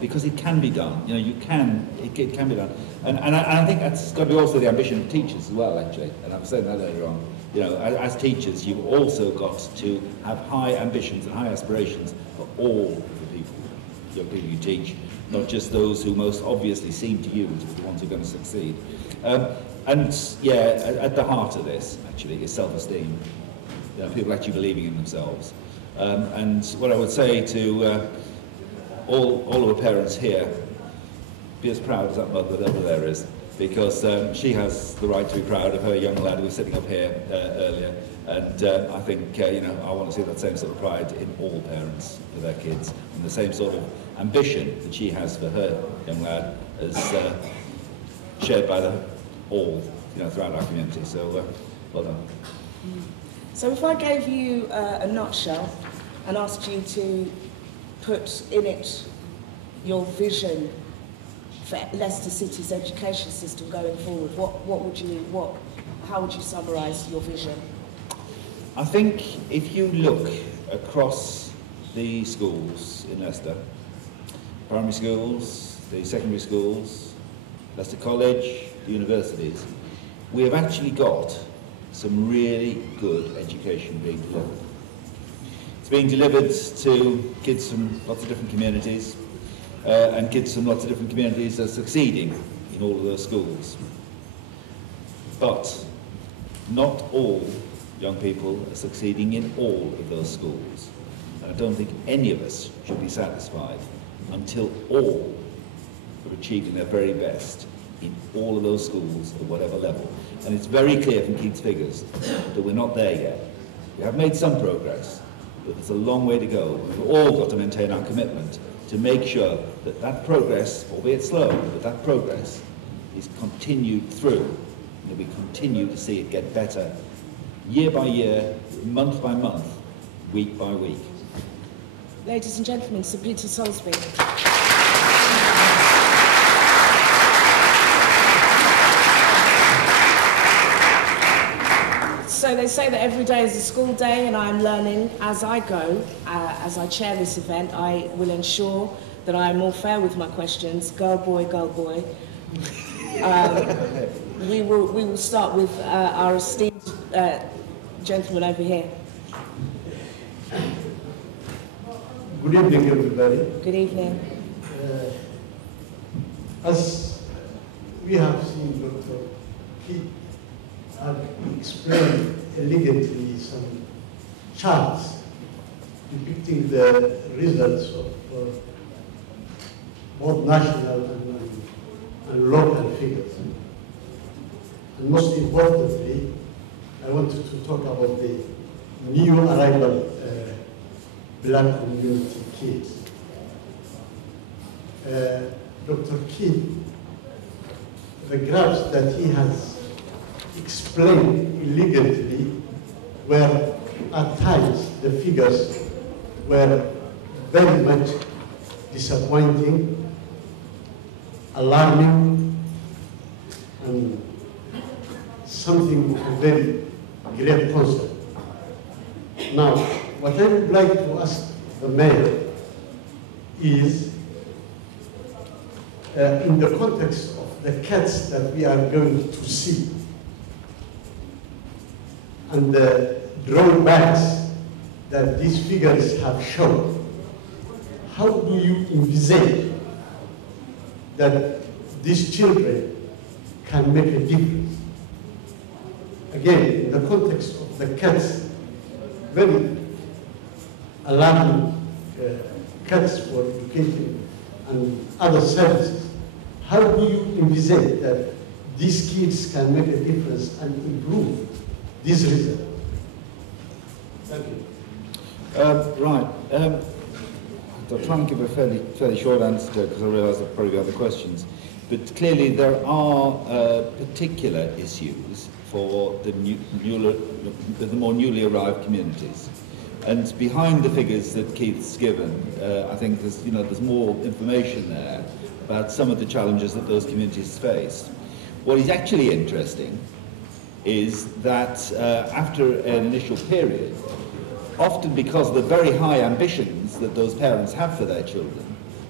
because it can be done. You know, it can be done. And I think that's got to be also the ambition of teachers as well, actually. And I was saying that earlier on. You know, as teachers, you've also got to have high ambitions and high aspirations for all the people, young people you teach, not just those who most obviously seem to you to be the ones who are going to succeed. And yeah, at the heart of this, actually, is self-esteem. You know, people actually believing in themselves. And what I would say to all of the parents here, be as proud as that mother that over there is, because she has the right to be proud of her young lad who was sitting up here earlier. And I think, you know, I want to see that same sort of pride in all parents for their kids, and the same sort of ambition that she has for her young lad is shared by all, you know, throughout our community. So, well done. So if I gave you a nutshell and asked you to put in it your vision for Leicester City's education system going forward, how would you summarise your vision? I think if you look across the schools in Leicester, primary schools, the secondary schools, Leicester College, the universities, we have actually got some really good education being delivered. It's being delivered to kids from lots of different communities, and kids from lots of different communities are succeeding in all of those schools. But not all young people are succeeding in all of those schools. And I don't think any of us should be satisfied until all are achieving their very best in all of those schools at whatever level. And it's very clear from Keith's figures that we're not there yet. We have made some progress, but there's a long way to go. We've all got to maintain our commitment to make sure that that progress, albeit slow, but that progress is continued through, and that we continue to see it get better year by year, month by month, week by week. Ladies and gentlemen, Sir Peter Soulsby. So they say that every day is a school day, and I'm learning as I go. As I chair this event, I will ensure that I am more fair with my questions. Girl, boy, girl, boy. We will start with our esteemed gentleman over here. Good evening, everybody. Good evening. As we have seen, Dr. Keith had explained elegantly some charts depicting the results of both national and local figures. And most importantly, I wanted to talk about the new arrival black community kids. Dr. Keith, the graphs that he has explained elegantly were at times the figures were very much disappointing, alarming, and something of a very grave concern. Now, what I would like to ask the mayor is in the context of the cats that we are going to see and the drawbacks that these figures have shown. How do you envisage that these children can make a difference? Again, in the context of the cats, very alarming cats for education and other services. How do you envisage that these kids can make a difference and improve this result? Thank you. Right. I'll try and give a fairly short answer to it because I realise there will probably be other questions. But clearly there are particular issues for the more newly arrived communities. And behind the figures that Keith's given, I think there's more information there about some of the challenges that those communities face. What is actually interesting is that after an initial period, often because of the very high ambitions that those parents have for their children,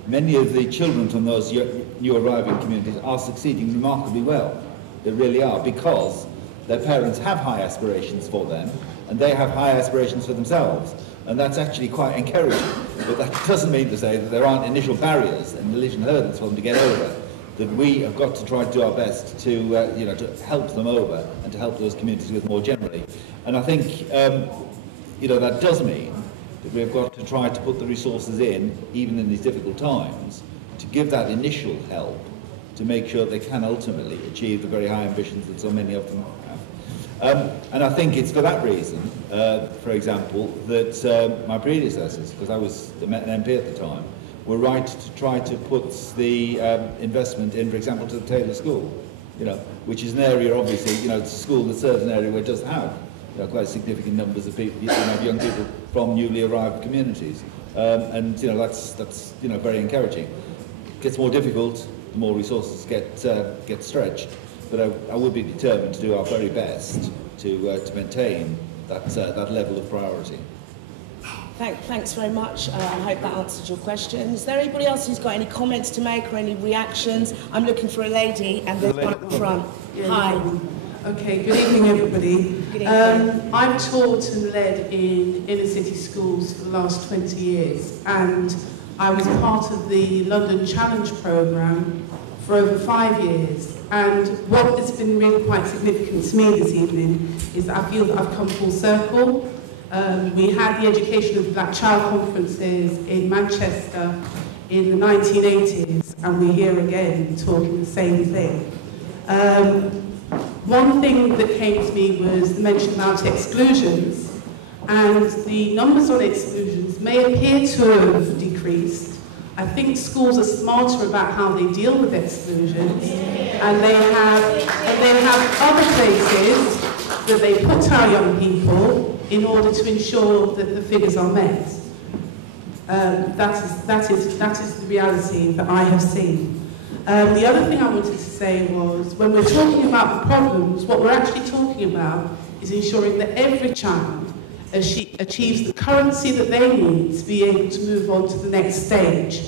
many of the children from those new arriving communities are succeeding remarkably well. They really are, because their parents have high aspirations for them, and they have high aspirations for themselves. And that's actually quite encouraging. But that doesn't mean to say that there aren't initial barriers and initial hurdles for them to get over, that we have got to try to do our best to, to help them over and to help those communities with more generally. And I think, that does mean that we've got to try to put the resources in, even in these difficult times, to give that initial help to make sure they can ultimately achieve the very high ambitions that so many of them have. And I think it's for that reason, for example, that my predecessors, because I was an MP at the time, were right to try to put the investment in, for example, to the Taylor School, which is an area, obviously, it's a school that serves an area where it does have quite significant numbers of people, young people from newly arrived communities, and that's very encouraging. It gets more difficult, the more resources get stretched, but I would be determined to do our very best to maintain that level of priority. Thanks very much. I hope that answered your question. Is there anybody else who's got any comments to make or any reactions? I'm looking for a lady, and there's one at the front. Hi. Okay, good evening everybody. Good evening. I've taught and led in inner city schools for the last 20 years, and I was part of the London Challenge programme for over 5 years. And what has been really quite significant to me this evening is that I feel that I've come full circle. We had the Education of the Black Child conferences in Manchester in the 1980s, and we're here again talking the same thing. One thing that came to me was the mention about exclusions, and the numbers on exclusions may appear to have decreased. I think schools are smarter about how they deal with exclusions, and they have other places that they put our young people in order to ensure that the figures are met. That is the reality that I have seen. The other thing I wanted to say was, when we're talking about the problems, what we're actually talking about is ensuring that every child achieves the currency that they need to be able to move on to the next stage.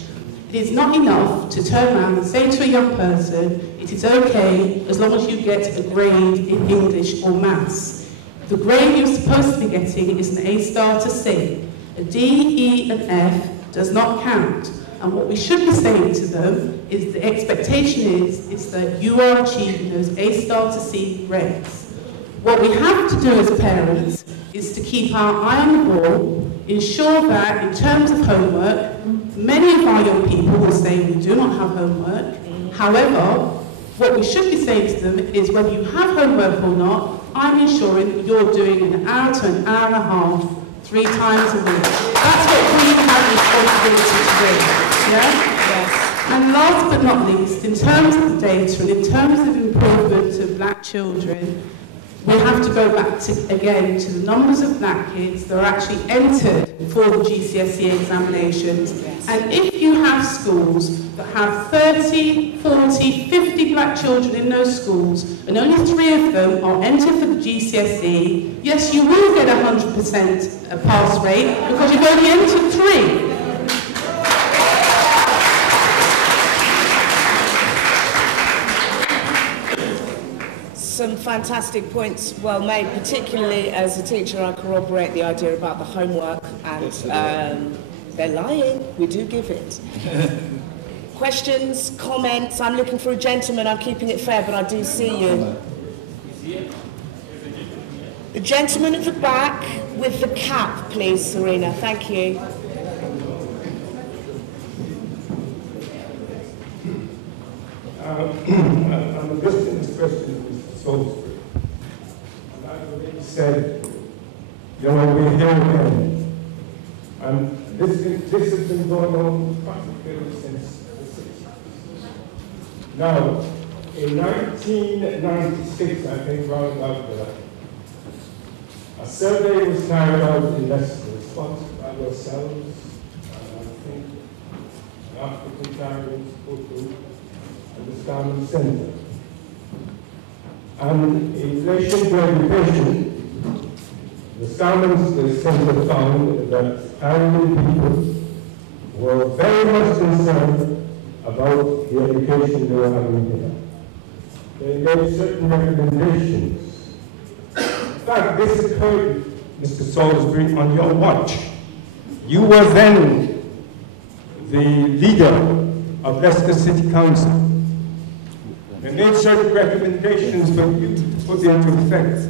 It is not enough to turn around and say to a young person, it is okay as long as you get a grade in English or maths. The grade you're supposed to be getting is an A star to C. A D, E and F does not count. And what we should be saying to them is the expectation is that you are achieving those A star to C grades. What we have to do as parents is to keep our eye on the ball, ensure that in terms of homework, many of our young people will say we do not have homework. However, what we should be saying to them is whether you have homework or not, I'm ensuring that you're doing an hour to an hour and a half, 3 times a week. That's what we have responsibility to do. Yeah? Yes. And last but not least, in terms of the data and in terms of improvement of black children, we have to go back to, again, to the numbers of black kids that are actually entered for the GCSE examinations. And if you have schools that have 30, 40, 50 black children in those schools, and only 3 of them are entered for the GCSE, yes, you will get 100% pass rate because you've only entered 3. Some fantastic points well made, particularly as a teacher I corroborate the idea about the homework and they're lying, we do give it. Questions, comments? I'm looking for a gentleman, I'm keeping it fair, but I do see you. The gentleman at the back with the cap, please, Serena, thank you. I'm addressing this question to Mr. Salisbury. And I already said, you know, we're here again. And this has been going on practically since the 60s. Now, in 1996, I think, round after that, a survey was carried out in Leicester, sponsored by yourselves, and I think the African Caribbean Support Group, and the Scarman Center. And in relation to education, the Scarman Center found that Caribbean people were very much concerned about the education they were having here. They made certain recommendations. In fact, this occurred, Mr. Salisbury, on your watch. You were then the leader of Leicester City Council. They made certain recommendations for you to put into effect.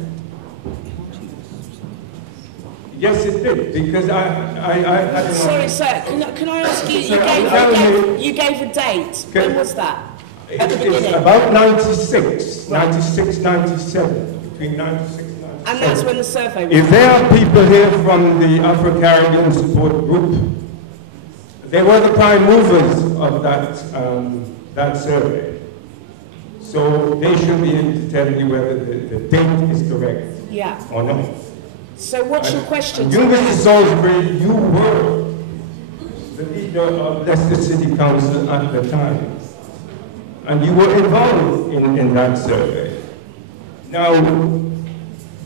Yes, it did, because I Sorry, sir, can I ask you, you gave a date. Okay. When was that? At the It's beginning? about 96, 96, 97, between 96 and 97. And that's when the survey was If there are people here from the Afro-Caribbean Support Group, they were the prime movers of that survey. So they should be able to tell you whether the date is correct or not. So what's your question? You, Mr. Salisbury, you were the leader of Leicester City Council at the time. And you were involved in that survey. Now,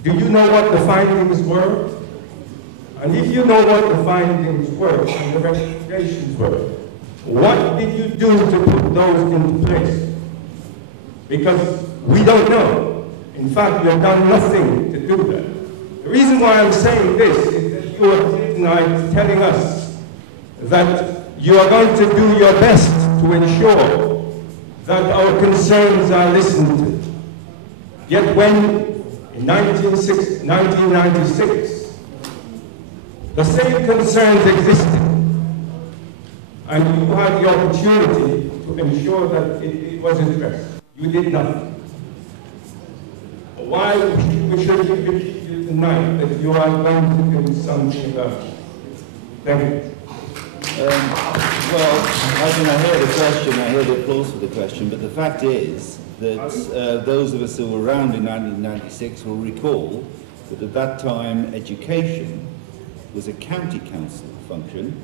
do you know what the findings were? And if you know what the findings were and the recommendations were, what did you do to put those into place? Because we don't know. In fact, we have done nothing to do that. The reason why I'm saying this is that you are tonight telling us that you are going to do your best to ensure that our concerns are listened to. Yet when, in 1996, the same concerns existed, and you had the opportunity to ensure that it was addressed. You did nothing. Why we should we believe you tonight that you are going to do something about it? Thank you. Well, I mean, I heard the question, I heard the applause for the question, but the fact is that those of us who were around in 1996 will recall that at that time education was a county council function,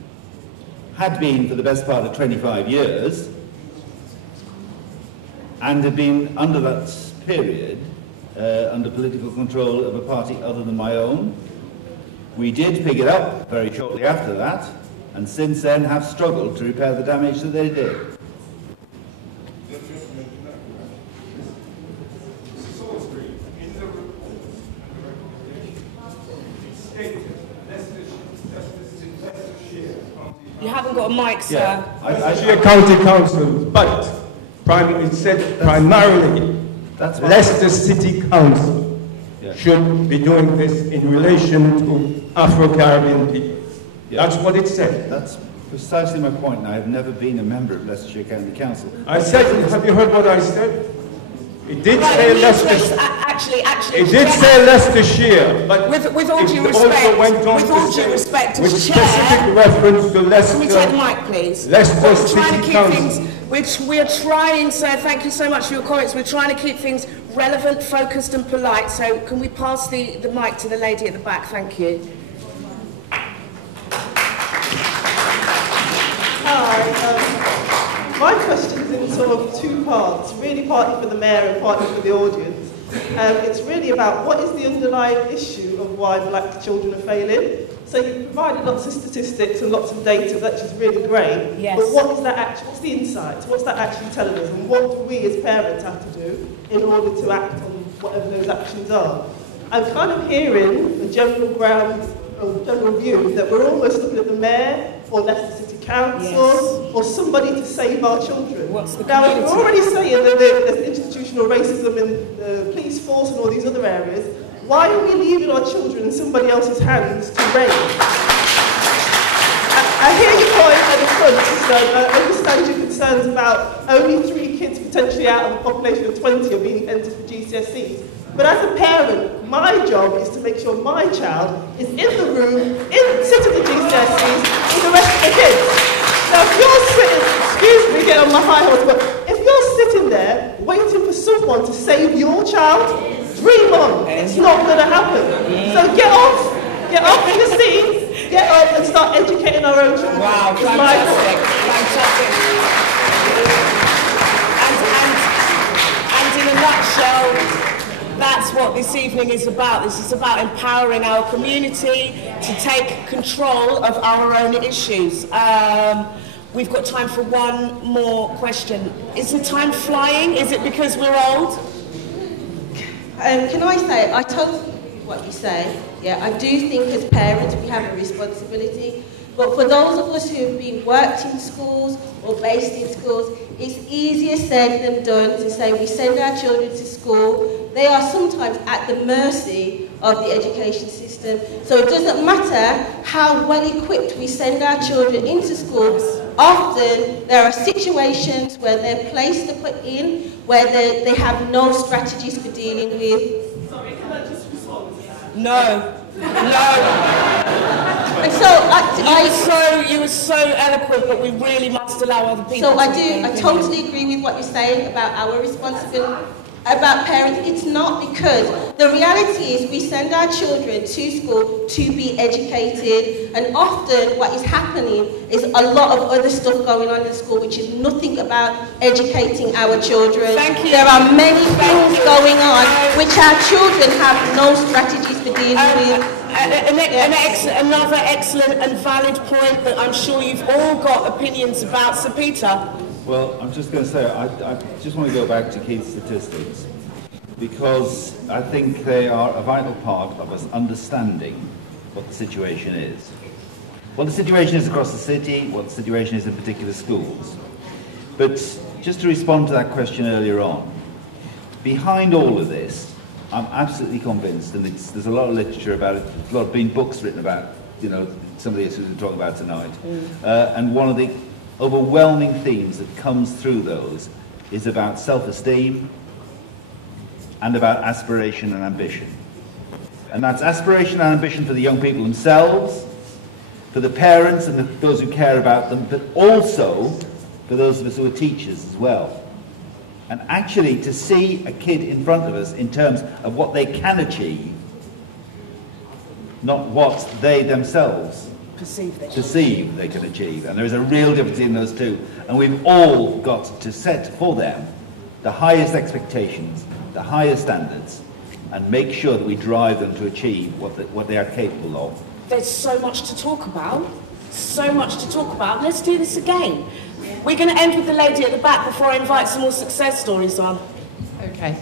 had been for the best part of 25 years, and had been under that period under political control of a party other than my own. We did pick it up very shortly after that, and since then have struggled to repair the damage that they did. You haven't got a mic, sir. Yeah. Leicestershire County Council, but it said primarily Leicester City Council should be doing this in relation to Afro-Caribbean people. Yeah. That's what it said. That's precisely my point, and I have never been a member of Leicestershire County Council. I said, have you heard what I said? It did say Leicestershire. Actually, it did say Leicestershire, but with all due also respect, went on with to all say, due respect, with as specific chair, reference to Leicester. can we take the mic, please? Leicester We're trying to City keep Council. things. We're trying, sir. Thank you so much for your comments. We're trying to keep things relevant, focused and polite. So can we pass the mic to the lady at the back? Thank you. Hi. My question is in sort of two parts, really partly for the Mayor and partly for the audience. It's really about what is the underlying issue of why black children are failing. So you've provided lots of statistics and lots of data, which is really great. Yes. But what is that actually, what's the insight? What's that actually telling us? And what do we as parents have to do in order to act on whatever those actions are? I'm kind of hearing a general view that we're almost looking at the Mayor or Leicester City Council or somebody to save our children. Now, if we're already saying that there's institutional racism in the police force and all these other areas, why are we leaving our children in somebody else's hands to raise? I hear your point at the front, so I understand your concerns about only 3 kids potentially out of a population of 20 are being entered for GCSEs. But as a parent, my job is to make sure my child is in the room, sitting at the GCSEs with the rest of the kids. Now, if you're sitting, excuse me, get on my high horse, but if you're sitting there waiting for someone to save your child, dream on. It's not going to happen. So get off in the seat, get up and start educating our own children. Wow, fantastic, fantastic. And in a nutshell, that's what this evening is about. This is about empowering our community to take control of our own issues. We've got time for one more question. Isn't time flying? Is it because we're old? Can I say, I totally agree with what you say. Yeah, I do think as parents we have a responsibility. But for those of us who have been worked in schools or based in schools, it's easier said than done to say we send our children to school. They are sometimes at the mercy of the education system. So it doesn't matter how well equipped we send our children into schools. Often there are situations where they're placed to put in where they have no strategies for dealing with. Sorry, can I just respond to that? No. And so you were so eloquent, but we really must allow other people. So I totally agree with what you're saying about our responsibility. About parents, it's not, because the reality is we send our children to school to be educated, and often what is happening is a lot of other stuff going on in school which is nothing about educating our children. Thank you. There are many things going on which our children have no strategies for dealing with. Another excellent and valid point that I'm sure you've all got opinions about. Sir Peter. Well, I'm just going to say, I just want to go back to Keith's statistics, because I think they are a vital part of us understanding what the situation is. What the situation is across the city, what the situation is in particular schools. But just to respond to that question earlier on, behind all of this, I'm absolutely convinced, and there's a lot of literature about it, there's a lot of books written about, some of the issues we're talking about tonight. And one of the overwhelming themes that comes through those is about self-esteem and about aspiration and ambition. And that's aspiration and ambition for the young people themselves, for the parents and those who care about them, but also for those of us who are teachers as well. And actually to see a kid in front of us in terms of what they can achieve, not what they themselves perceive they can achieve. And there is a real difference in those two. And we've all got to set for them the highest expectations, the highest standards, and make sure that we drive them to achieve what they are capable of. There's so much to talk about. So much to talk about. Let's do this again. We're going to end with the lady at the back before I invite some more success stories on. Okay.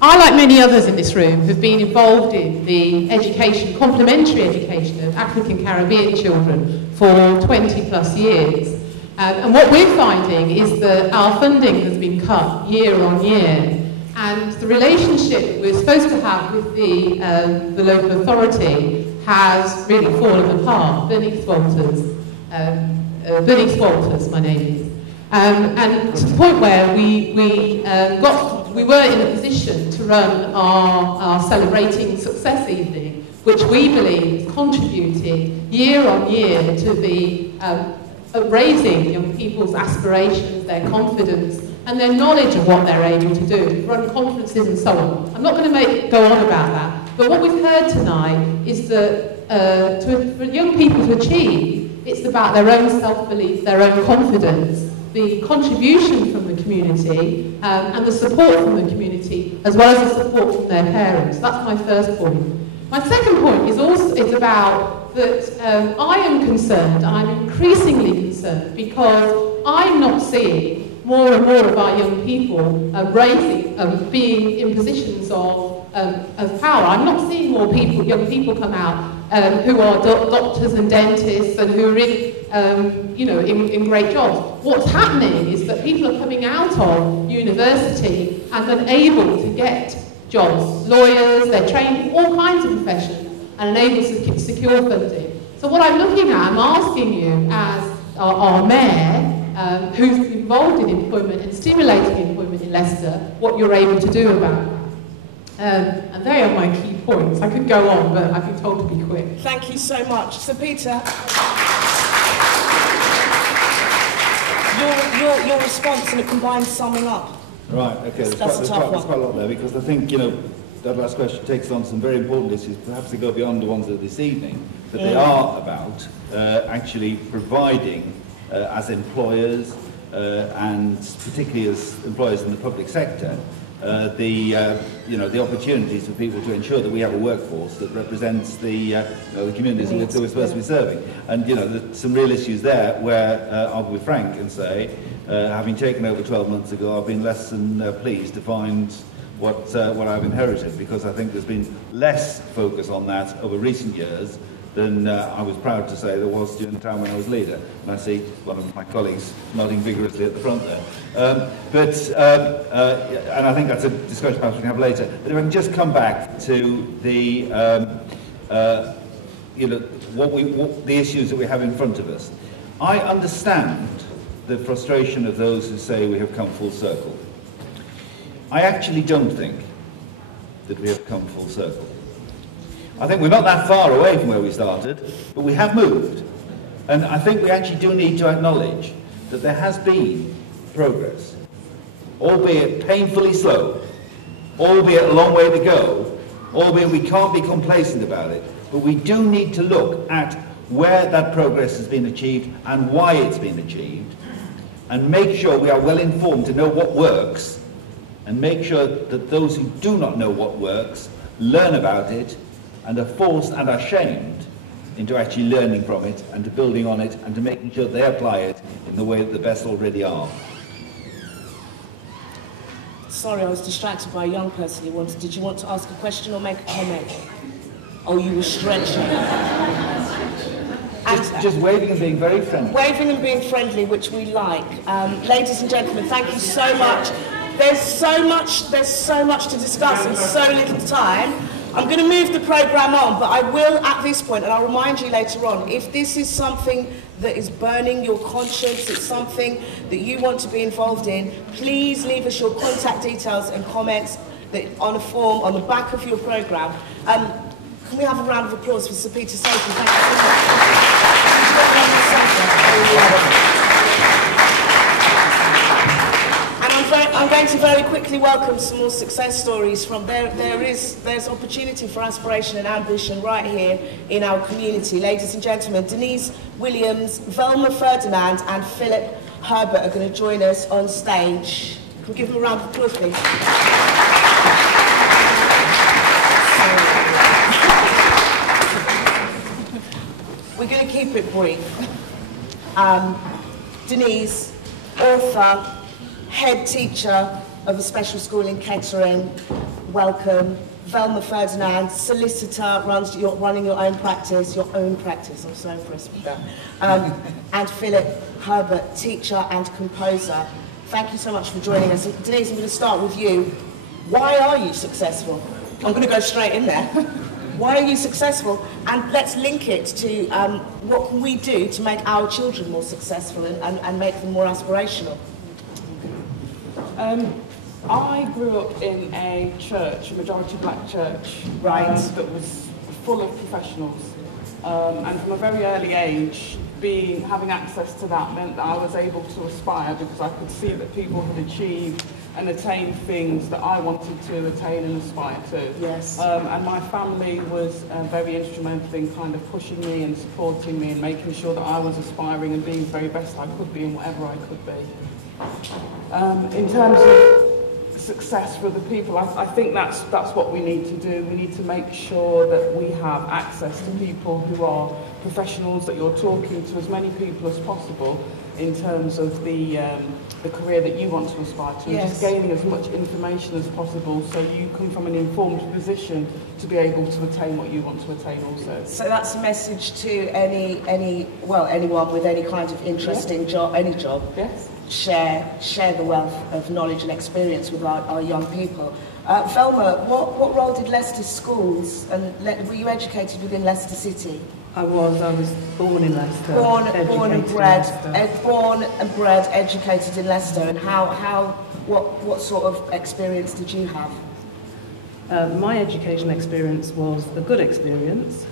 I, like many others in this room, have been involved in the education, complementary education of African Caribbean children for 20 plus years. And what we're finding is that our funding has been cut year on year, and the relationship we're supposed to have with the local authority has really fallen apart. Bernice Walters, my name is. And to the point where we were in a position to run our Celebrating Success evening, which we believe is contributing year on year to the raising young people's aspirations, their confidence, and their knowledge of what they're able to do, run conferences and so on. I'm not going to go on about that, but what we've heard tonight is that for young people to achieve, it's about their own self-belief, their own confidence, the contribution from the community, and the support from the community, as well as the support from their parents. That's my first point. My second point is about that I am concerned, I'm increasingly concerned, because I'm not seeing more and more of our young people being in positions of power. I'm not seeing more young people come out who are doctors and dentists and who are in great jobs. What's happening is that people are coming out of university and unable to get jobs. Lawyers, they're trained in all kinds of professions and unable to secure funding. So what I'm looking at, I'm asking you as our mayor, who's involved in employment and stimulating employment in Leicester, what you're able to do about that. And they are my key points. I could go on, but I've been told to be quick. Thank you so much. Sir Peter, your response in a combined summing up. Right, okay, there's quite a lot there, because I think, that last question takes on some very important issues, perhaps they go beyond the ones of this evening, but they are about actually providing, as employers, and particularly as employers in the public sector, the opportunities for people to ensure that we have a workforce that represents the communities that we're supposed to be serving. And there's some real issues there where I'll be frank and say, having taken over 12 months ago, I've been less than pleased to find what I've inherited, because I think there's been less focus on that over recent years than I was proud to say there was during the time when I was leader. And I see one of my colleagues nodding vigorously at the front there. And I think that's a discussion perhaps we can have later. But if I can just come back to the, the issues that we have in front of us. I understand the frustration of those who say we have come full circle. I actually don't think that we have come full circle. I think we're not that far away from where we started, but we have moved. And I think we actually do need to acknowledge that there has been progress, albeit painfully slow, albeit a long way to go, albeit we can't be complacent about it, but we do need to look at where that progress has been achieved and why it's been achieved, and make sure we are well informed to know what works, and make sure that those who do not know what works learn about it and are forced and are shamed into actually learning from it and to building on it and to making sure they apply it in the way that the best already are. Sorry, I was distracted by a young person who wanted. Did you want to ask a question or make a comment? Oh, you were stretching. Just waving and being very friendly. Waving and being friendly, which we like. Ladies and gentlemen, thank you so much. There's so much to discuss and so little time. I'm going to move the programme on, but I will at this point, and I'll remind you later on, if this is something that is burning your conscience, it's something that you want to be involved in, please leave us your contact details and comments on a form on the back of your programme. Can we have a round of applause for Sir Peter Sophie? Thank you so much. I'm going to very quickly welcome some more success stories from there's opportunity for aspiration and ambition right here in our community. Ladies and gentlemen, Denise Williams, Velma Ferdinand and Philip Herbert are going to join us on stage. Can we give them a round of applause, please? We're going to keep it brief. Denise, author, head teacher of a special school in Kettering, welcome. Velma Ferdinand, solicitor, running your own practice, I'm so impressed with that. And Philip Herbert, teacher and composer. Thank you so much for joining us. Denise, I'm going to start with you. Why are you successful? I'm going to go straight in there. Why are you successful? And let's link it to what can we do to make our children more successful and make them more aspirational. I grew up in a church, a majority black church, right, that was full of professionals. And from a very early age, having access to that meant that I was able to aspire because I could see that people had achieved and attained things that I wanted to attain and aspire to. Yes. And my family was very instrumental in kind of pushing me and supporting me and making sure that I was aspiring and being the very best I could be in whatever I could be. In terms of success for the people, I think that's what we need to do. We need to make sure that we have access to people who are professionals, that you're talking to as many people as possible in terms of the career that you want to aspire to. Yes. Just gaining as much information as possible so you come from an informed position to be able to attain what you want to attain also. So that's a message to anyone with any kind of interest in any job. Yes. Share the wealth of knowledge and experience with our young people. Velma, what role did Leicester schools, and were you educated within Leicester City? I was born in Leicester. Born and bred, educated in Leicester. And what sort of experience did you have? My education experience was a good experience.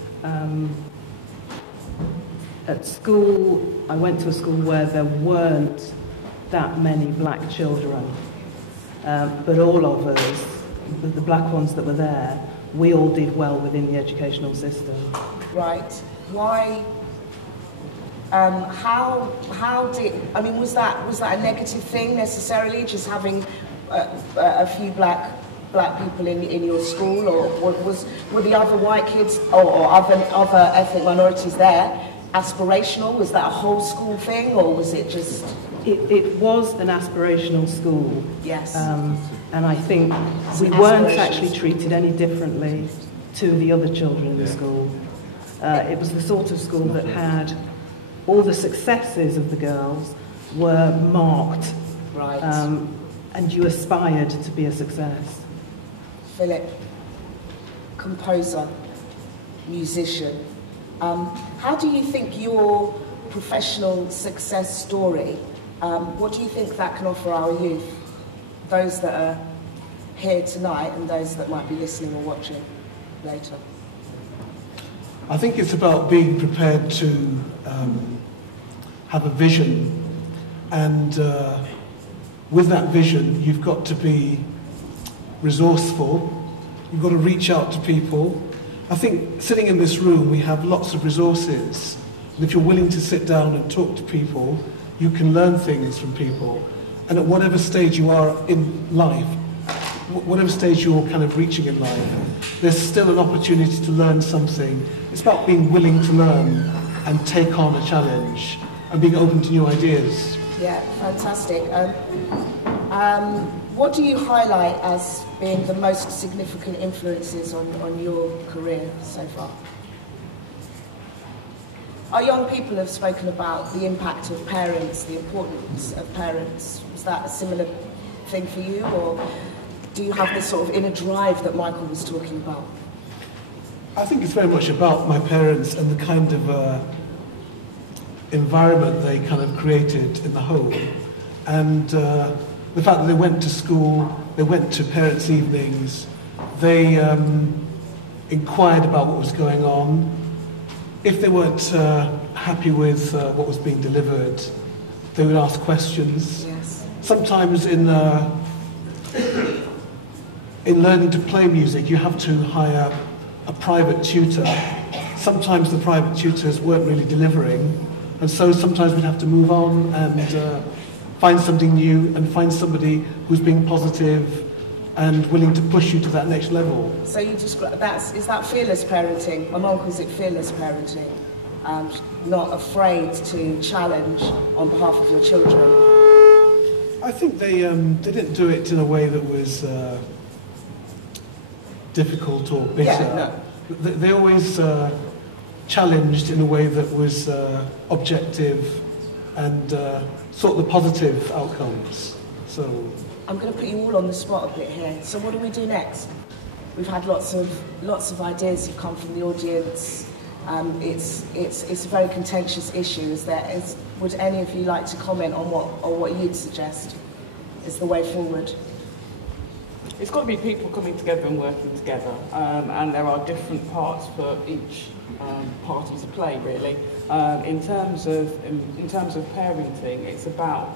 At school, I went to a school where there weren't that many black children, but all of us, the black ones that were there, we all did well within the educational system. Right. Why? Was that a negative thing necessarily, just having a few black people in your school, or were the other white kids or other ethnic minorities there aspirational? Was that a whole school thing, or was it just? It was an aspirational school. Yes. And I think we weren't actually treated any differently to the other children in the school. It was the sort of school that had all the successes of the girls were marked. Right. And you aspired to be a success. Philip, composer, musician. How do you think your professional success story, what do you think that can offer our youth, those that are here tonight and those that might be listening or watching later? I think it's about being prepared to have a vision, and with that vision you've got to be resourceful, you've got to reach out to people. I think sitting in this room we have lots of resources, and if you're willing to sit down and talk to people, you can learn things from people. And at whatever stage you are in life, whatever stage you're kind of reaching in life, there's still an opportunity to learn something. It's about being willing to learn and take on a challenge and being open to new ideas. Yeah, fantastic. What do you highlight as being the most significant influences on your career so far? Our young people have spoken about the impact of parents, the importance of parents. Was that a similar thing for you, or do you have this sort of inner drive that Michael was talking about? I think it's very much about my parents and the kind of environment they kind of created in the home. And the fact that they went to school, they went to parents' evenings, they inquired about what was going on. If they weren't happy with what was being delivered, they would ask questions. Yes. Sometimes in learning to play music, you have to hire a private tutor. Sometimes the private tutors weren't really delivering, and so sometimes we'd have to move on and find something new and find somebody who's being positive and willing to push you to that next level. So you describe is that fearless parenting? My mum calls it fearless parenting. Not afraid to challenge on behalf of your children. I think they didn't do it in a way that was difficult or bitter. Yeah, no. They always challenged in a way that was objective and sought the positive outcomes. So I'm going to put you all on the spot a bit here. So what do we do next? We've had lots of ideas have come from the audience. It's a very contentious issue. Would any of you like to comment on what you'd suggest is the way forward? it's got to be people coming together and working together, and there are different parts for each party to play, really. In terms of parenting, it's about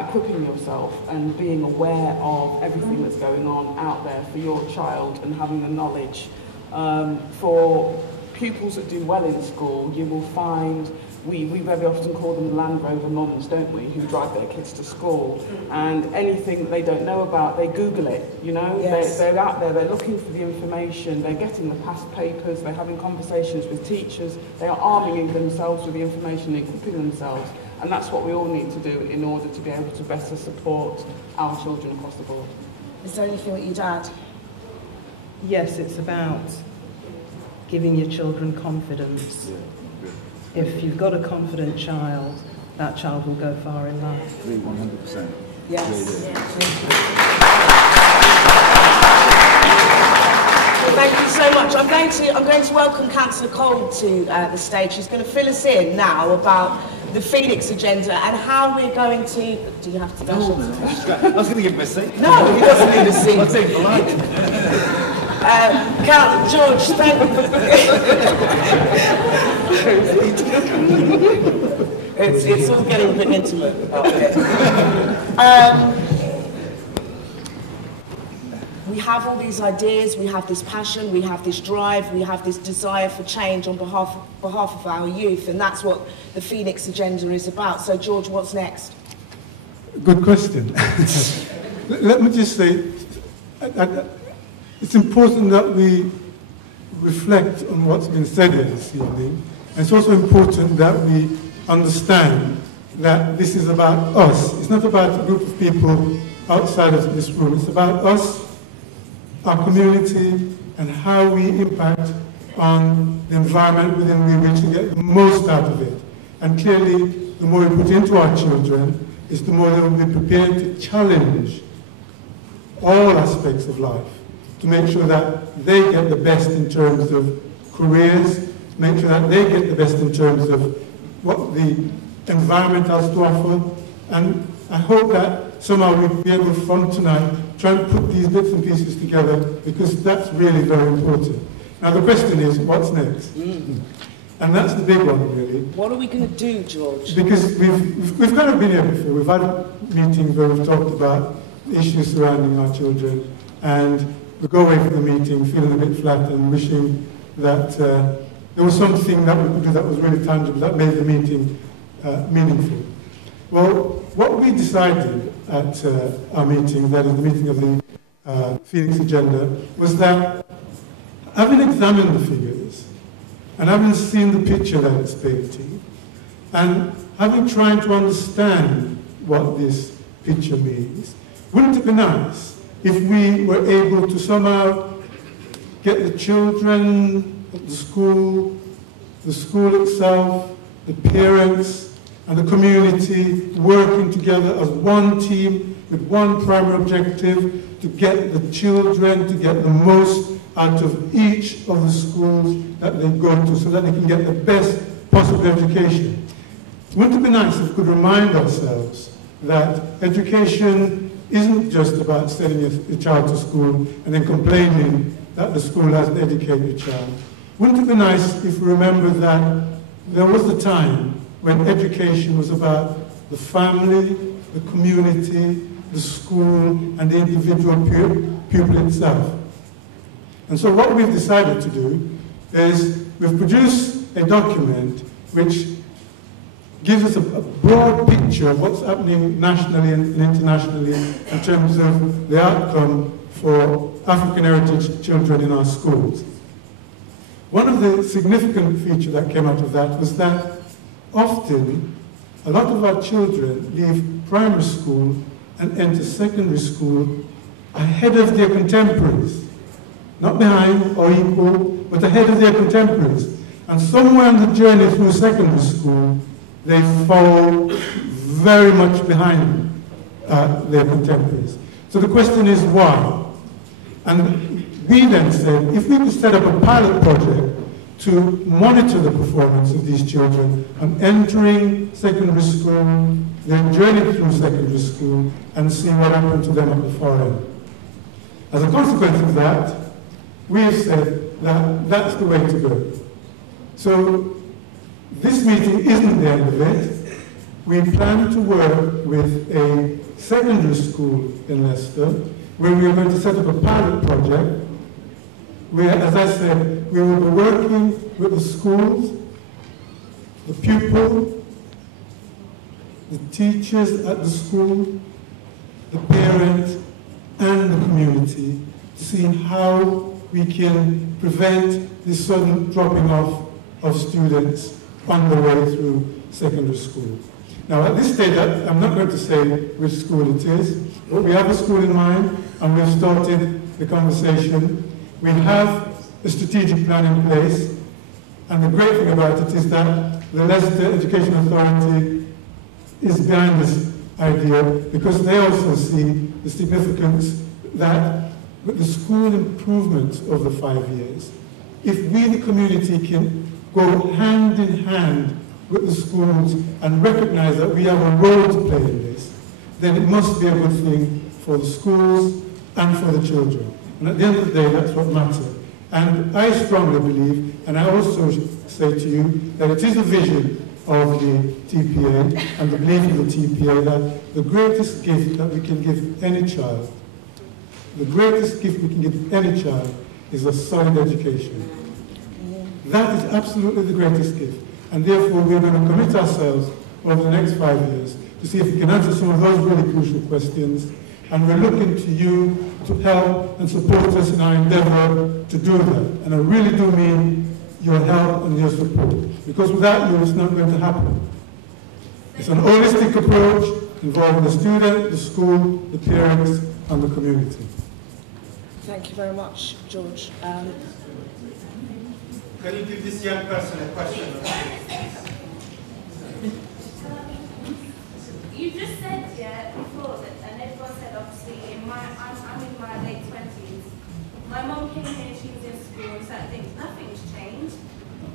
equipping yourself and being aware of everything that's going on out there for your child and having the knowledge. For pupils that do well in school, you will find, we very often call them Land Rover mums, don't we, who drive their kids to school. And anything that they don't know about, they Google it, you know? Yes. They're out there, they're looking for the information, they're getting the past papers, they're having conversations with teachers, they are arming themselves with the information, equipping themselves. And that's what we all need to do in order to be able to better support our children across the board. Is there anything that you'd add? Yes, it's about giving your children confidence. If you've got a confident child, that child will go far in life. 100%. Yes. Thank you so much. I'm going to welcome Councillor Cole to the stage. She's going to fill us in now about the Phoenix agenda and how we're going to... Do you have to dash off? I was going to give him a seat. No, he doesn't need a seat. I'll take polite. George, thank it's all getting a bit intimate up here. We have all these ideas, we have this passion, we have this drive, we have this desire for change on behalf of our youth, and that's what the Phoenix agenda is about. So, George, what's next? Good question. Let me just say, it's important that we reflect on what's been said here this evening. And it's also important that we understand that this is about us. It's not about a group of people outside of this room. It's about us, our community, and how we impact on the environment within which we get the most out of it. And clearly, the more we put into our children, is the more they will be prepared to challenge all aspects of life, to make sure that they get the best in terms of careers, make sure that they get the best in terms of what the environment has to offer. And I hope that somehow we'll be able from tonight try and put these bits and pieces together, because that's really very important. Now the question is, what's next? And that's the big one, really. What are we going to do, George? Because we've kind of been here before. We've had meetings where we've talked about issues surrounding our children, and we go away from the meeting feeling a bit flat and wishing that there was something that we could do that was really tangible, that made the meeting meaningful. Well, what we decided at our meeting, that is the meeting of the Phoenix Agenda, was that having examined the figures, and having seen the picture that it's painting, and having tried to understand what this picture means, wouldn't it be nice if we were able to somehow get the children at the school itself, the parents, and the community working together as one team with one primary objective to get the children to get the most out of each of the schools that they go to, so that they can get the best possible education. Wouldn't it be nice if we could remind ourselves that education isn't just about sending a child to school and then complaining that the school hasn't educated the child? Wouldn't it be nice if we remembered that there was a time when education was about the family, the community, the school, and the individual pupil itself? And so what we've decided to do is we've produced a document which gives us a broad picture of what's happening nationally and internationally in terms of the outcome for African heritage children in our schools. One of the significant features that came out of that was that often a lot of our children leave primary school and enter secondary school ahead of their contemporaries. Not behind or equal, but ahead of their contemporaries. And somewhere on the journey through secondary school, they fall very much behind their contemporaries. So the question is why? And we then said, if we could set up a pilot project to monitor the performance of these children on entering secondary school, then journeying through secondary school, and see what happened to them at the far end. As a consequence of that, we have said that that's the way to go. So this meeting isn't the end of it. We plan to work with a secondary school in Leicester, where we are going to set up a pilot project where, as I said, we will be working with the schools, the pupil, the teachers at the school, the parents, and the community to see how we can prevent this sudden dropping off of students on the way through secondary school. Now, at this stage, I'm not going to say which school it is, but we have a school in mind, and we've started the conversation. We have a strategic plan in place, and the great thing about it is that the Leicester Education Authority is behind this idea because they also see the significance that with the school improvement of the 5 years, if we, the community, can go hand in hand with the schools and recognize that we have a role to play in this, then it must be a good thing for the schools and for the children. And at the end of the day, that's what matters. And I strongly believe, and I also say to you, that it is the vision of the TPA and the belief of the TPA that the greatest gift that we can give any child, the greatest gift we can give any child is a solid education. That is absolutely the greatest gift. And therefore, we're going to commit ourselves over the next 5 years to see if we can answer some of those really crucial questions. And we're looking to you to help and support us in our endeavor to do that. And I really do mean your help and your support. Because without you, it's not going to happen. It's an holistic approach involving the student, the school, the parents, and the community. Thank you very much, George. Can you give this young person a question? You just said, before that, and everyone said, obviously, I'm in my late 20s. My mom came here, she was in school, and certain things, nothing's changed.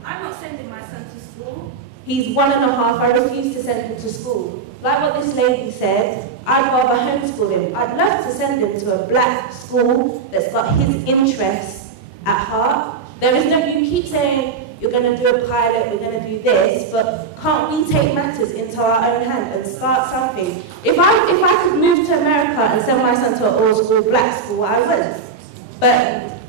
I'm not sending my son to school. He's 1.5, I refuse to send him to school. Like what this lady said, I'd rather homeschool him. I'd love to send him to a black school that's got his interests at heart. There is no, you keep saying, you're going to do a pilot, we're going to do this, but can't we take matters into our own hand and start something? If I could move to America and send my son to an all-school black school, I would. But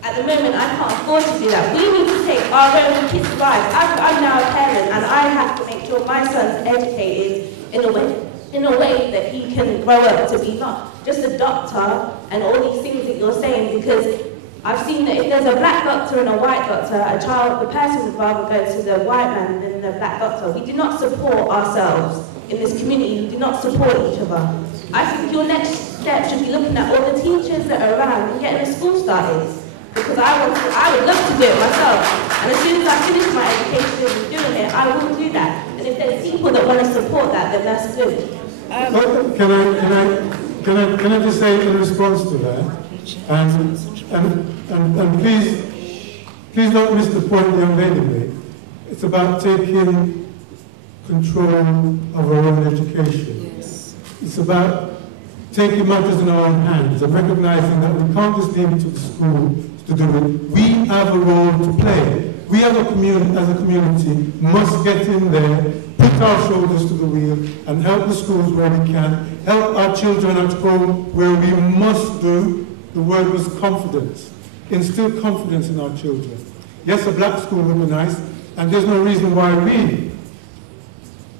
at the moment, I can't afford to do that. We need to take our own kids' lives. I'm now a parent, and I have to make sure my son's educated in a way that he can grow up to be not just a doctor and all these things that you're saying, because I've seen that if there's a black doctor and a white doctor, the person would rather go to the white man than the black doctor. We do not support ourselves in this community. We do not support each other. I think your next step should be looking at all the teachers that are around and getting a school started. Because I would love to do it myself. And as soon as I finish my education and doing it, I will do that. And if there's people that want to support that, then that's good. Can I just say in response to that, and please don't miss the point the young lady made. It's about taking control of our own education. Yes. It's about taking matters in our own hands and recognizing that we can't just leave it to the school to do it. We have a role to play. We have a community, as a community, must get in there, put our shoulders to the wheel, and help the schools where we can, help our children at home where we must do. The word was confidence. Instill confidence in our children. Yes, a black school would be nice, and there's no reason why we,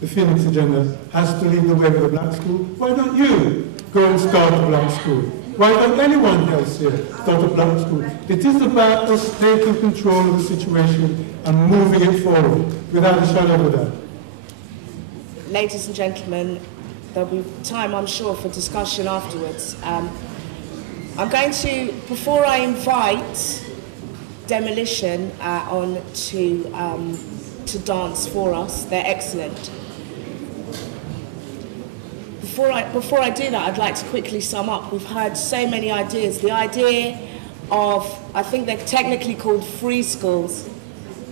the Phoenix Agenda, has to lead the way with a black school. Why don't you go and start a black school? Why don't anyone else here start a black school? It is about us taking control of the situation and moving it forward without a shadow of a doubt. Ladies and gentlemen, there'll be time, I'm sure, for discussion afterwards. I'm going to, before I invite Demolition on to dance for us, they're excellent. Before I do that, I'd like to quickly sum up. We've heard so many ideas. The idea of, I think they're technically called free schools.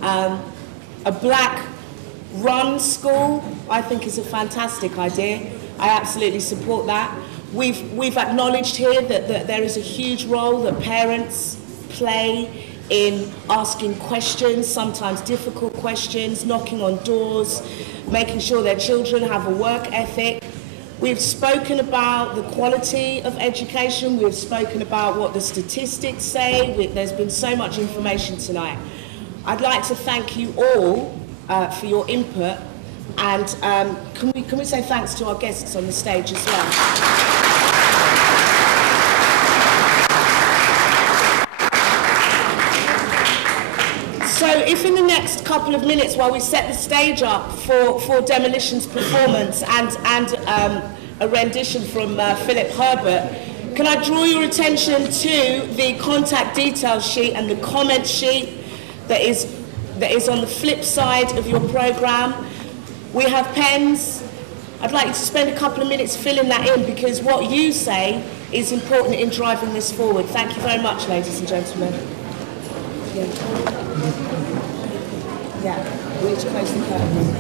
A black-run school, I think, is a fantastic idea. I absolutely support that. We've acknowledged here that there is a huge role that parents play in asking questions, sometimes difficult questions, knocking on doors, making sure their children have a work ethic. We've spoken about the quality of education. We've spoken about what the statistics say. There's been so much information tonight. I'd like to thank you all for your input, and can we say thanks to our guests on the stage as well? So if in the next couple of minutes, while we set the stage up for Demolition's performance and a rendition from Philip Herbert, can I draw your attention to the contact details sheet and the comment sheet that is on the flip side of your programme? We have pens. I'd like you to spend a couple of minutes filling that in, because what you say is important in driving this forward. Thank you very much, ladies and gentlemen. Yeah, we need to close the curtains.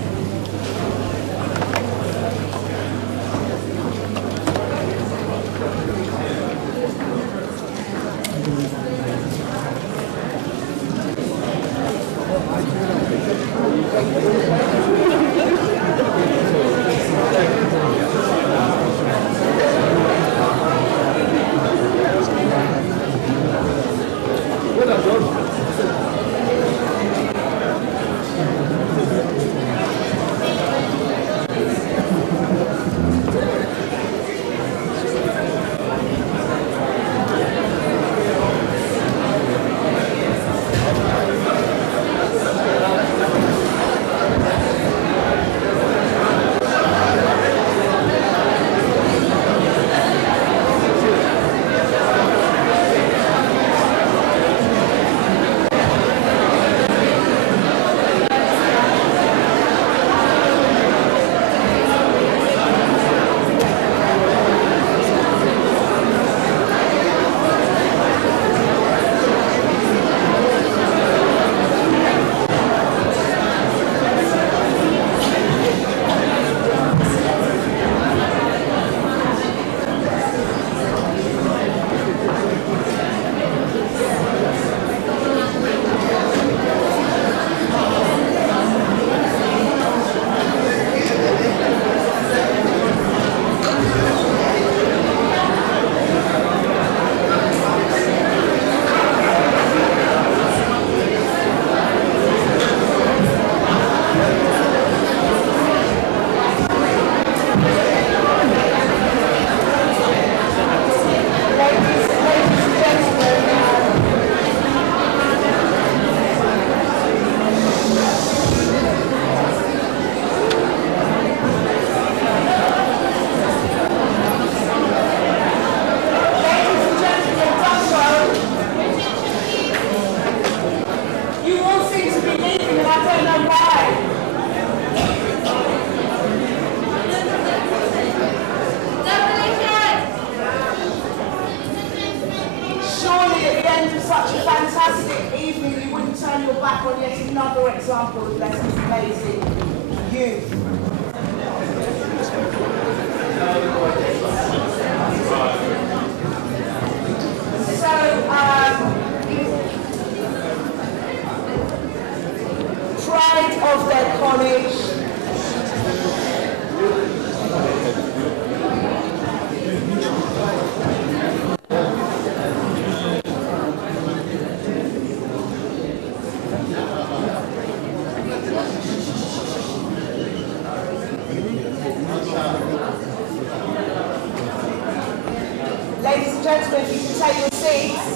Ladies and gentlemen, if you can take your seats.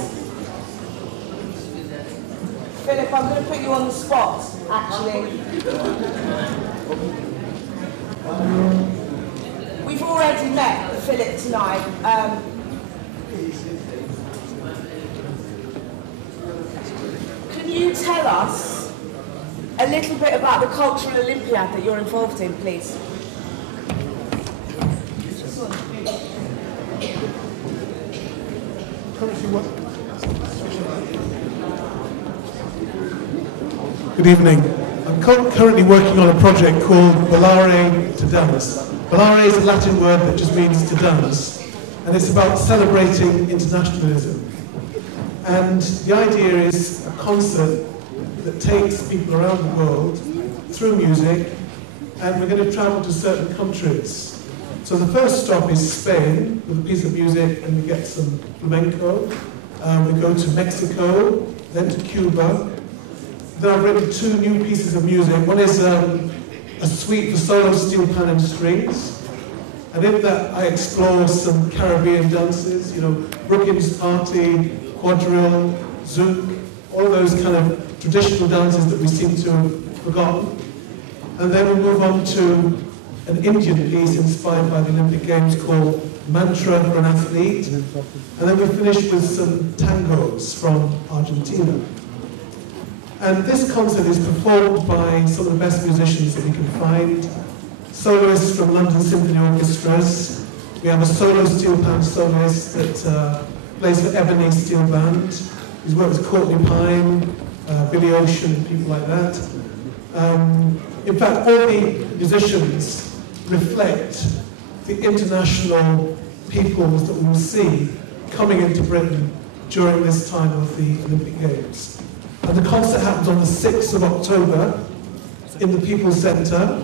Philip, I'm going to put you on the spot, actually. We've already met Philip tonight. Can you tell us a little bit about the Cultural Olympiad that you're involved in, please? Good evening. I'm currently working on a project called Ballare to Dance. Ballare is a Latin word that just means to dance, and it's about celebrating internationalism. And the idea is a concert that takes people around the world through music, and we're going to travel to certain countries. So the first stop is Spain with a piece of music, and we get some flamenco. We go to Mexico, then to Cuba. Then I've written 2 new pieces of music. One is a suite for solo steel pan and strings. And in that I explore some Caribbean dances, you know, Brookings Party, quadrille, zouk, all of those kind of traditional dances that we seem to have forgotten. And then we move on to an Indian piece inspired by the Olympic Games called Mantra for an Athlete. And then we finish with some tangos from Argentina. And this concert is performed by some of the best musicians that we can find. Soloists from London Symphony Orchestras. We have a solo steel pan soloist that plays for Ebony Steel Band. He's worked with Courtney Pine, Billy Ocean, and people like that. In fact, all the musicians reflect the international peoples that we will see coming into Britain during this time of the Olympic Games. And the concert happens on the 6th of October in the People's Centre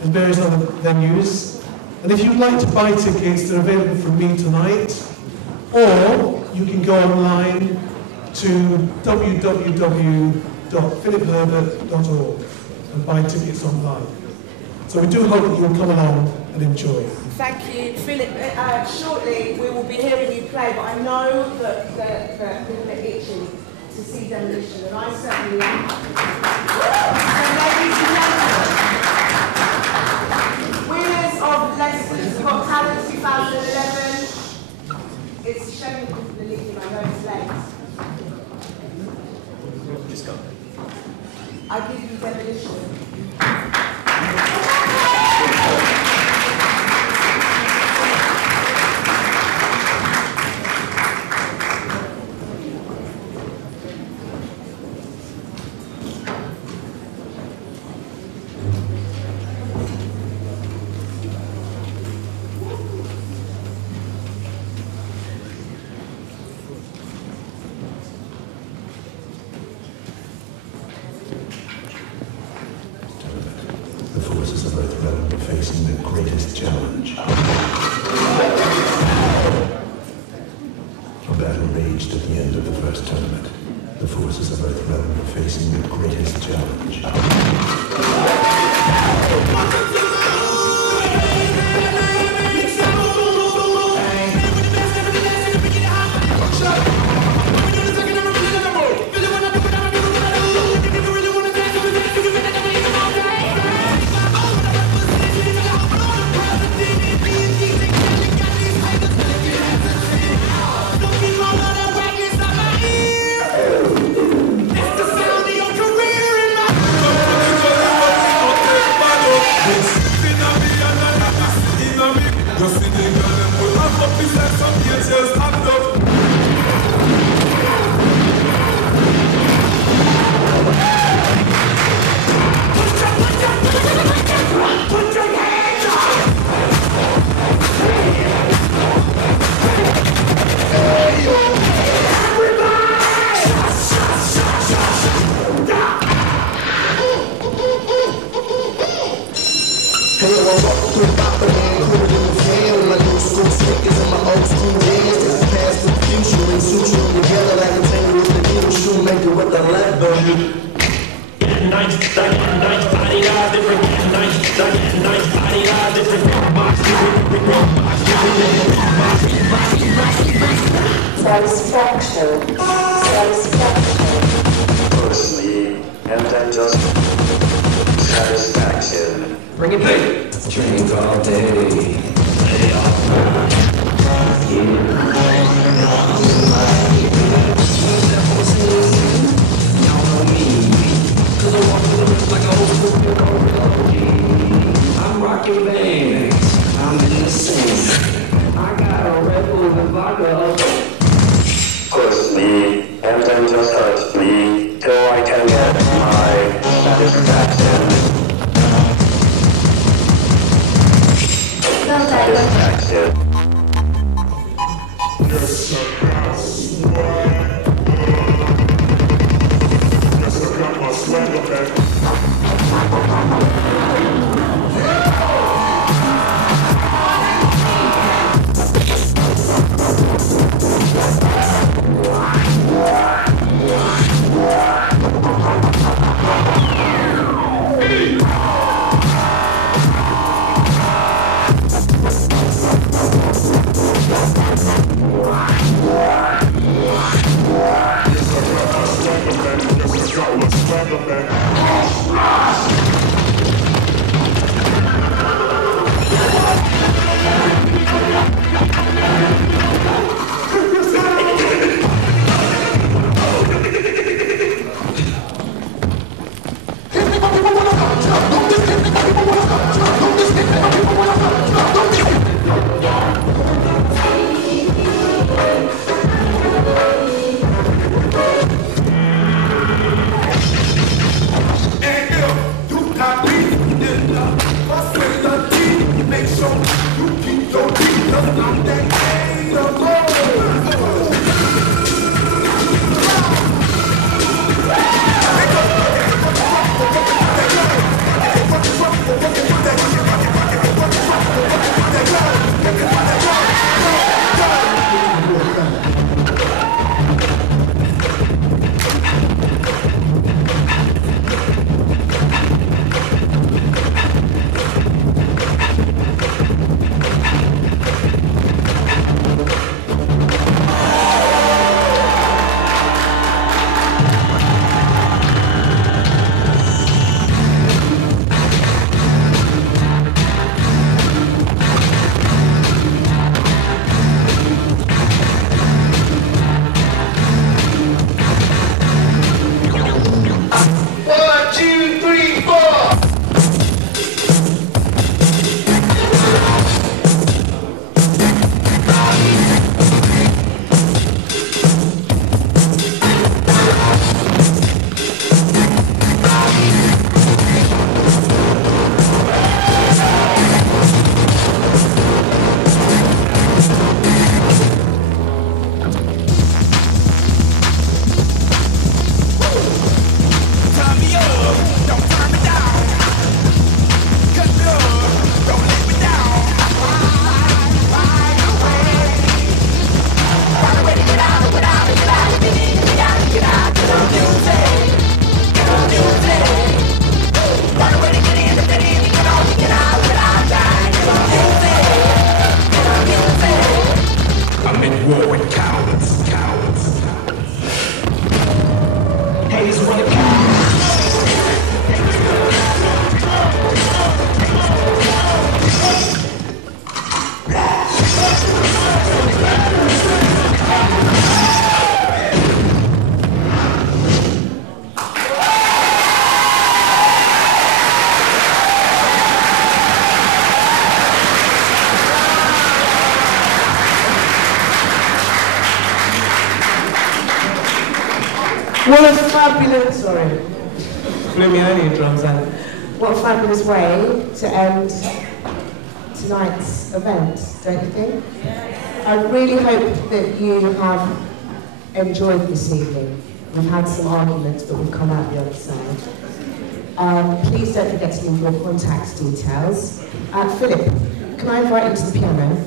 and various other venues. And if you'd like to buy tickets, they're available from me tonight. Or you can go online to www.philipherbert.org and buy tickets online. So we do hope that you'll come along and enjoy. Thank you, Philip. Shortly we will be hearing you play, but I know that people are itching to see Demolition, and I certainly am. So ladies and gentlemen, winners of Leicester's Got Talent 2011. It's a shame that people are leaving, I know it's late. I give you Demolition. The forces of Earth Realm are facing the greatest challenge. A battle raged at the end of the first tournament. The forces of Earth Realm are facing the greatest challenge. Satisfaction. Personally, and then just satisfaction. Bring it back. Drink all day. Lay off my I'm rocking bangs. I'm in the scene. I got a Red Bull and vodka. Push me, and then just hurt me till I can get my What a fabulous, sorry. Flumioni drums in. What a fabulous way to end tonight's event, don't you think? I really hope that you have enjoyed this evening. We've had some arguments, but we've come out the other side. Please don't forget to leave your contact details. Philip, can I invite you to the piano?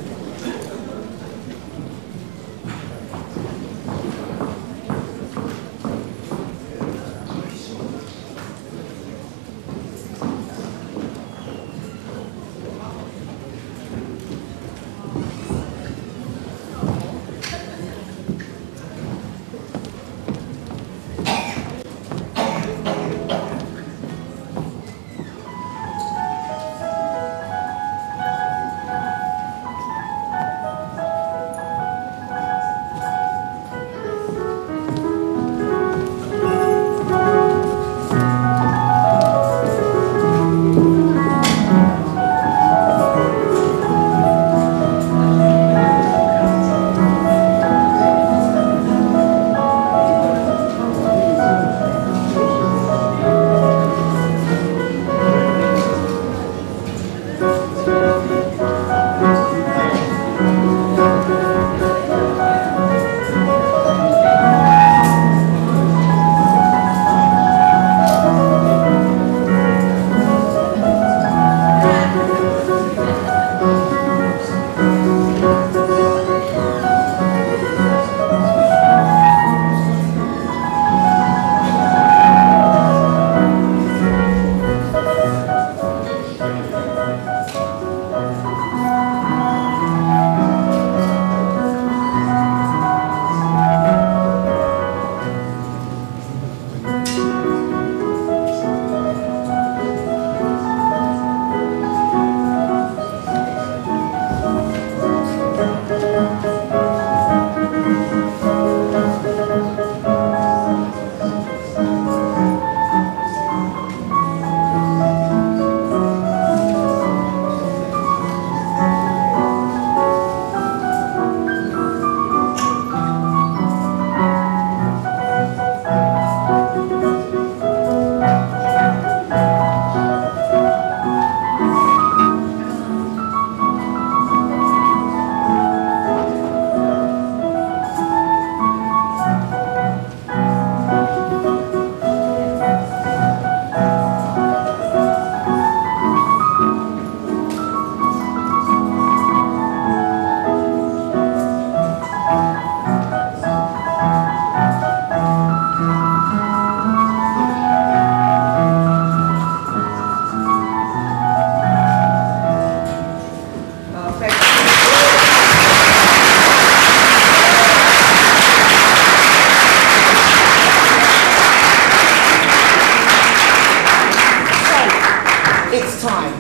it's time.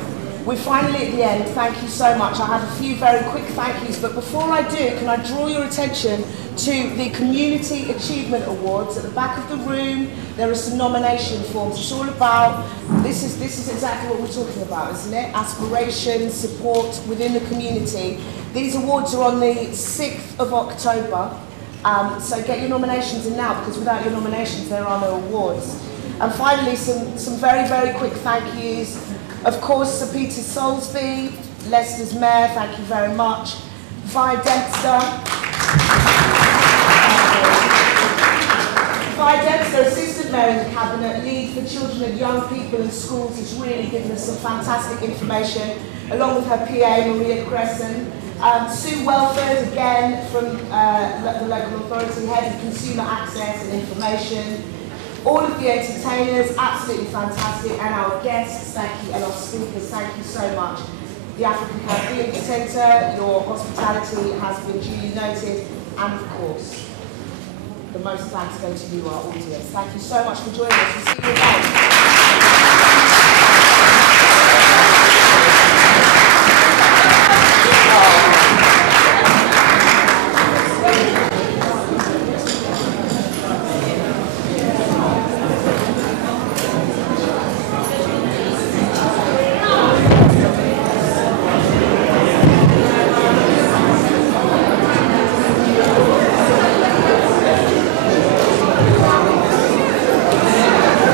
We're finally at the end. Thank you so much. I have a few very quick thank yous, but before I do, can I draw your attention to the Community Achievement Awards at the back of the room? There are some nomination forms. It's all about, this is exactly what we're talking about, isn't it? Aspiration, support within the community. These awards are on the 6th of October, so get your nominations in now, because without your nominations there are no awards. And finally, some very, very quick thank yous. Of course, Sir Peter Soulsby, Leicester's Mayor, thank you very much. Vi Dempster, Assistant Mayor in the Cabinet, lead for children and young people in schools, has really given us some fantastic information, along with her PA, Maria Crescent. Sue Welford, again, from the local authority, Head of Consumer Access and Information. All of the entertainers, absolutely fantastic, and our guests, thank you, and our speakers, thank you so much. The African Caribbean Centre, your hospitality has been duly noted, and of course, the most thanks go to you, our audience. Thank you so much for joining us. We'll see you again.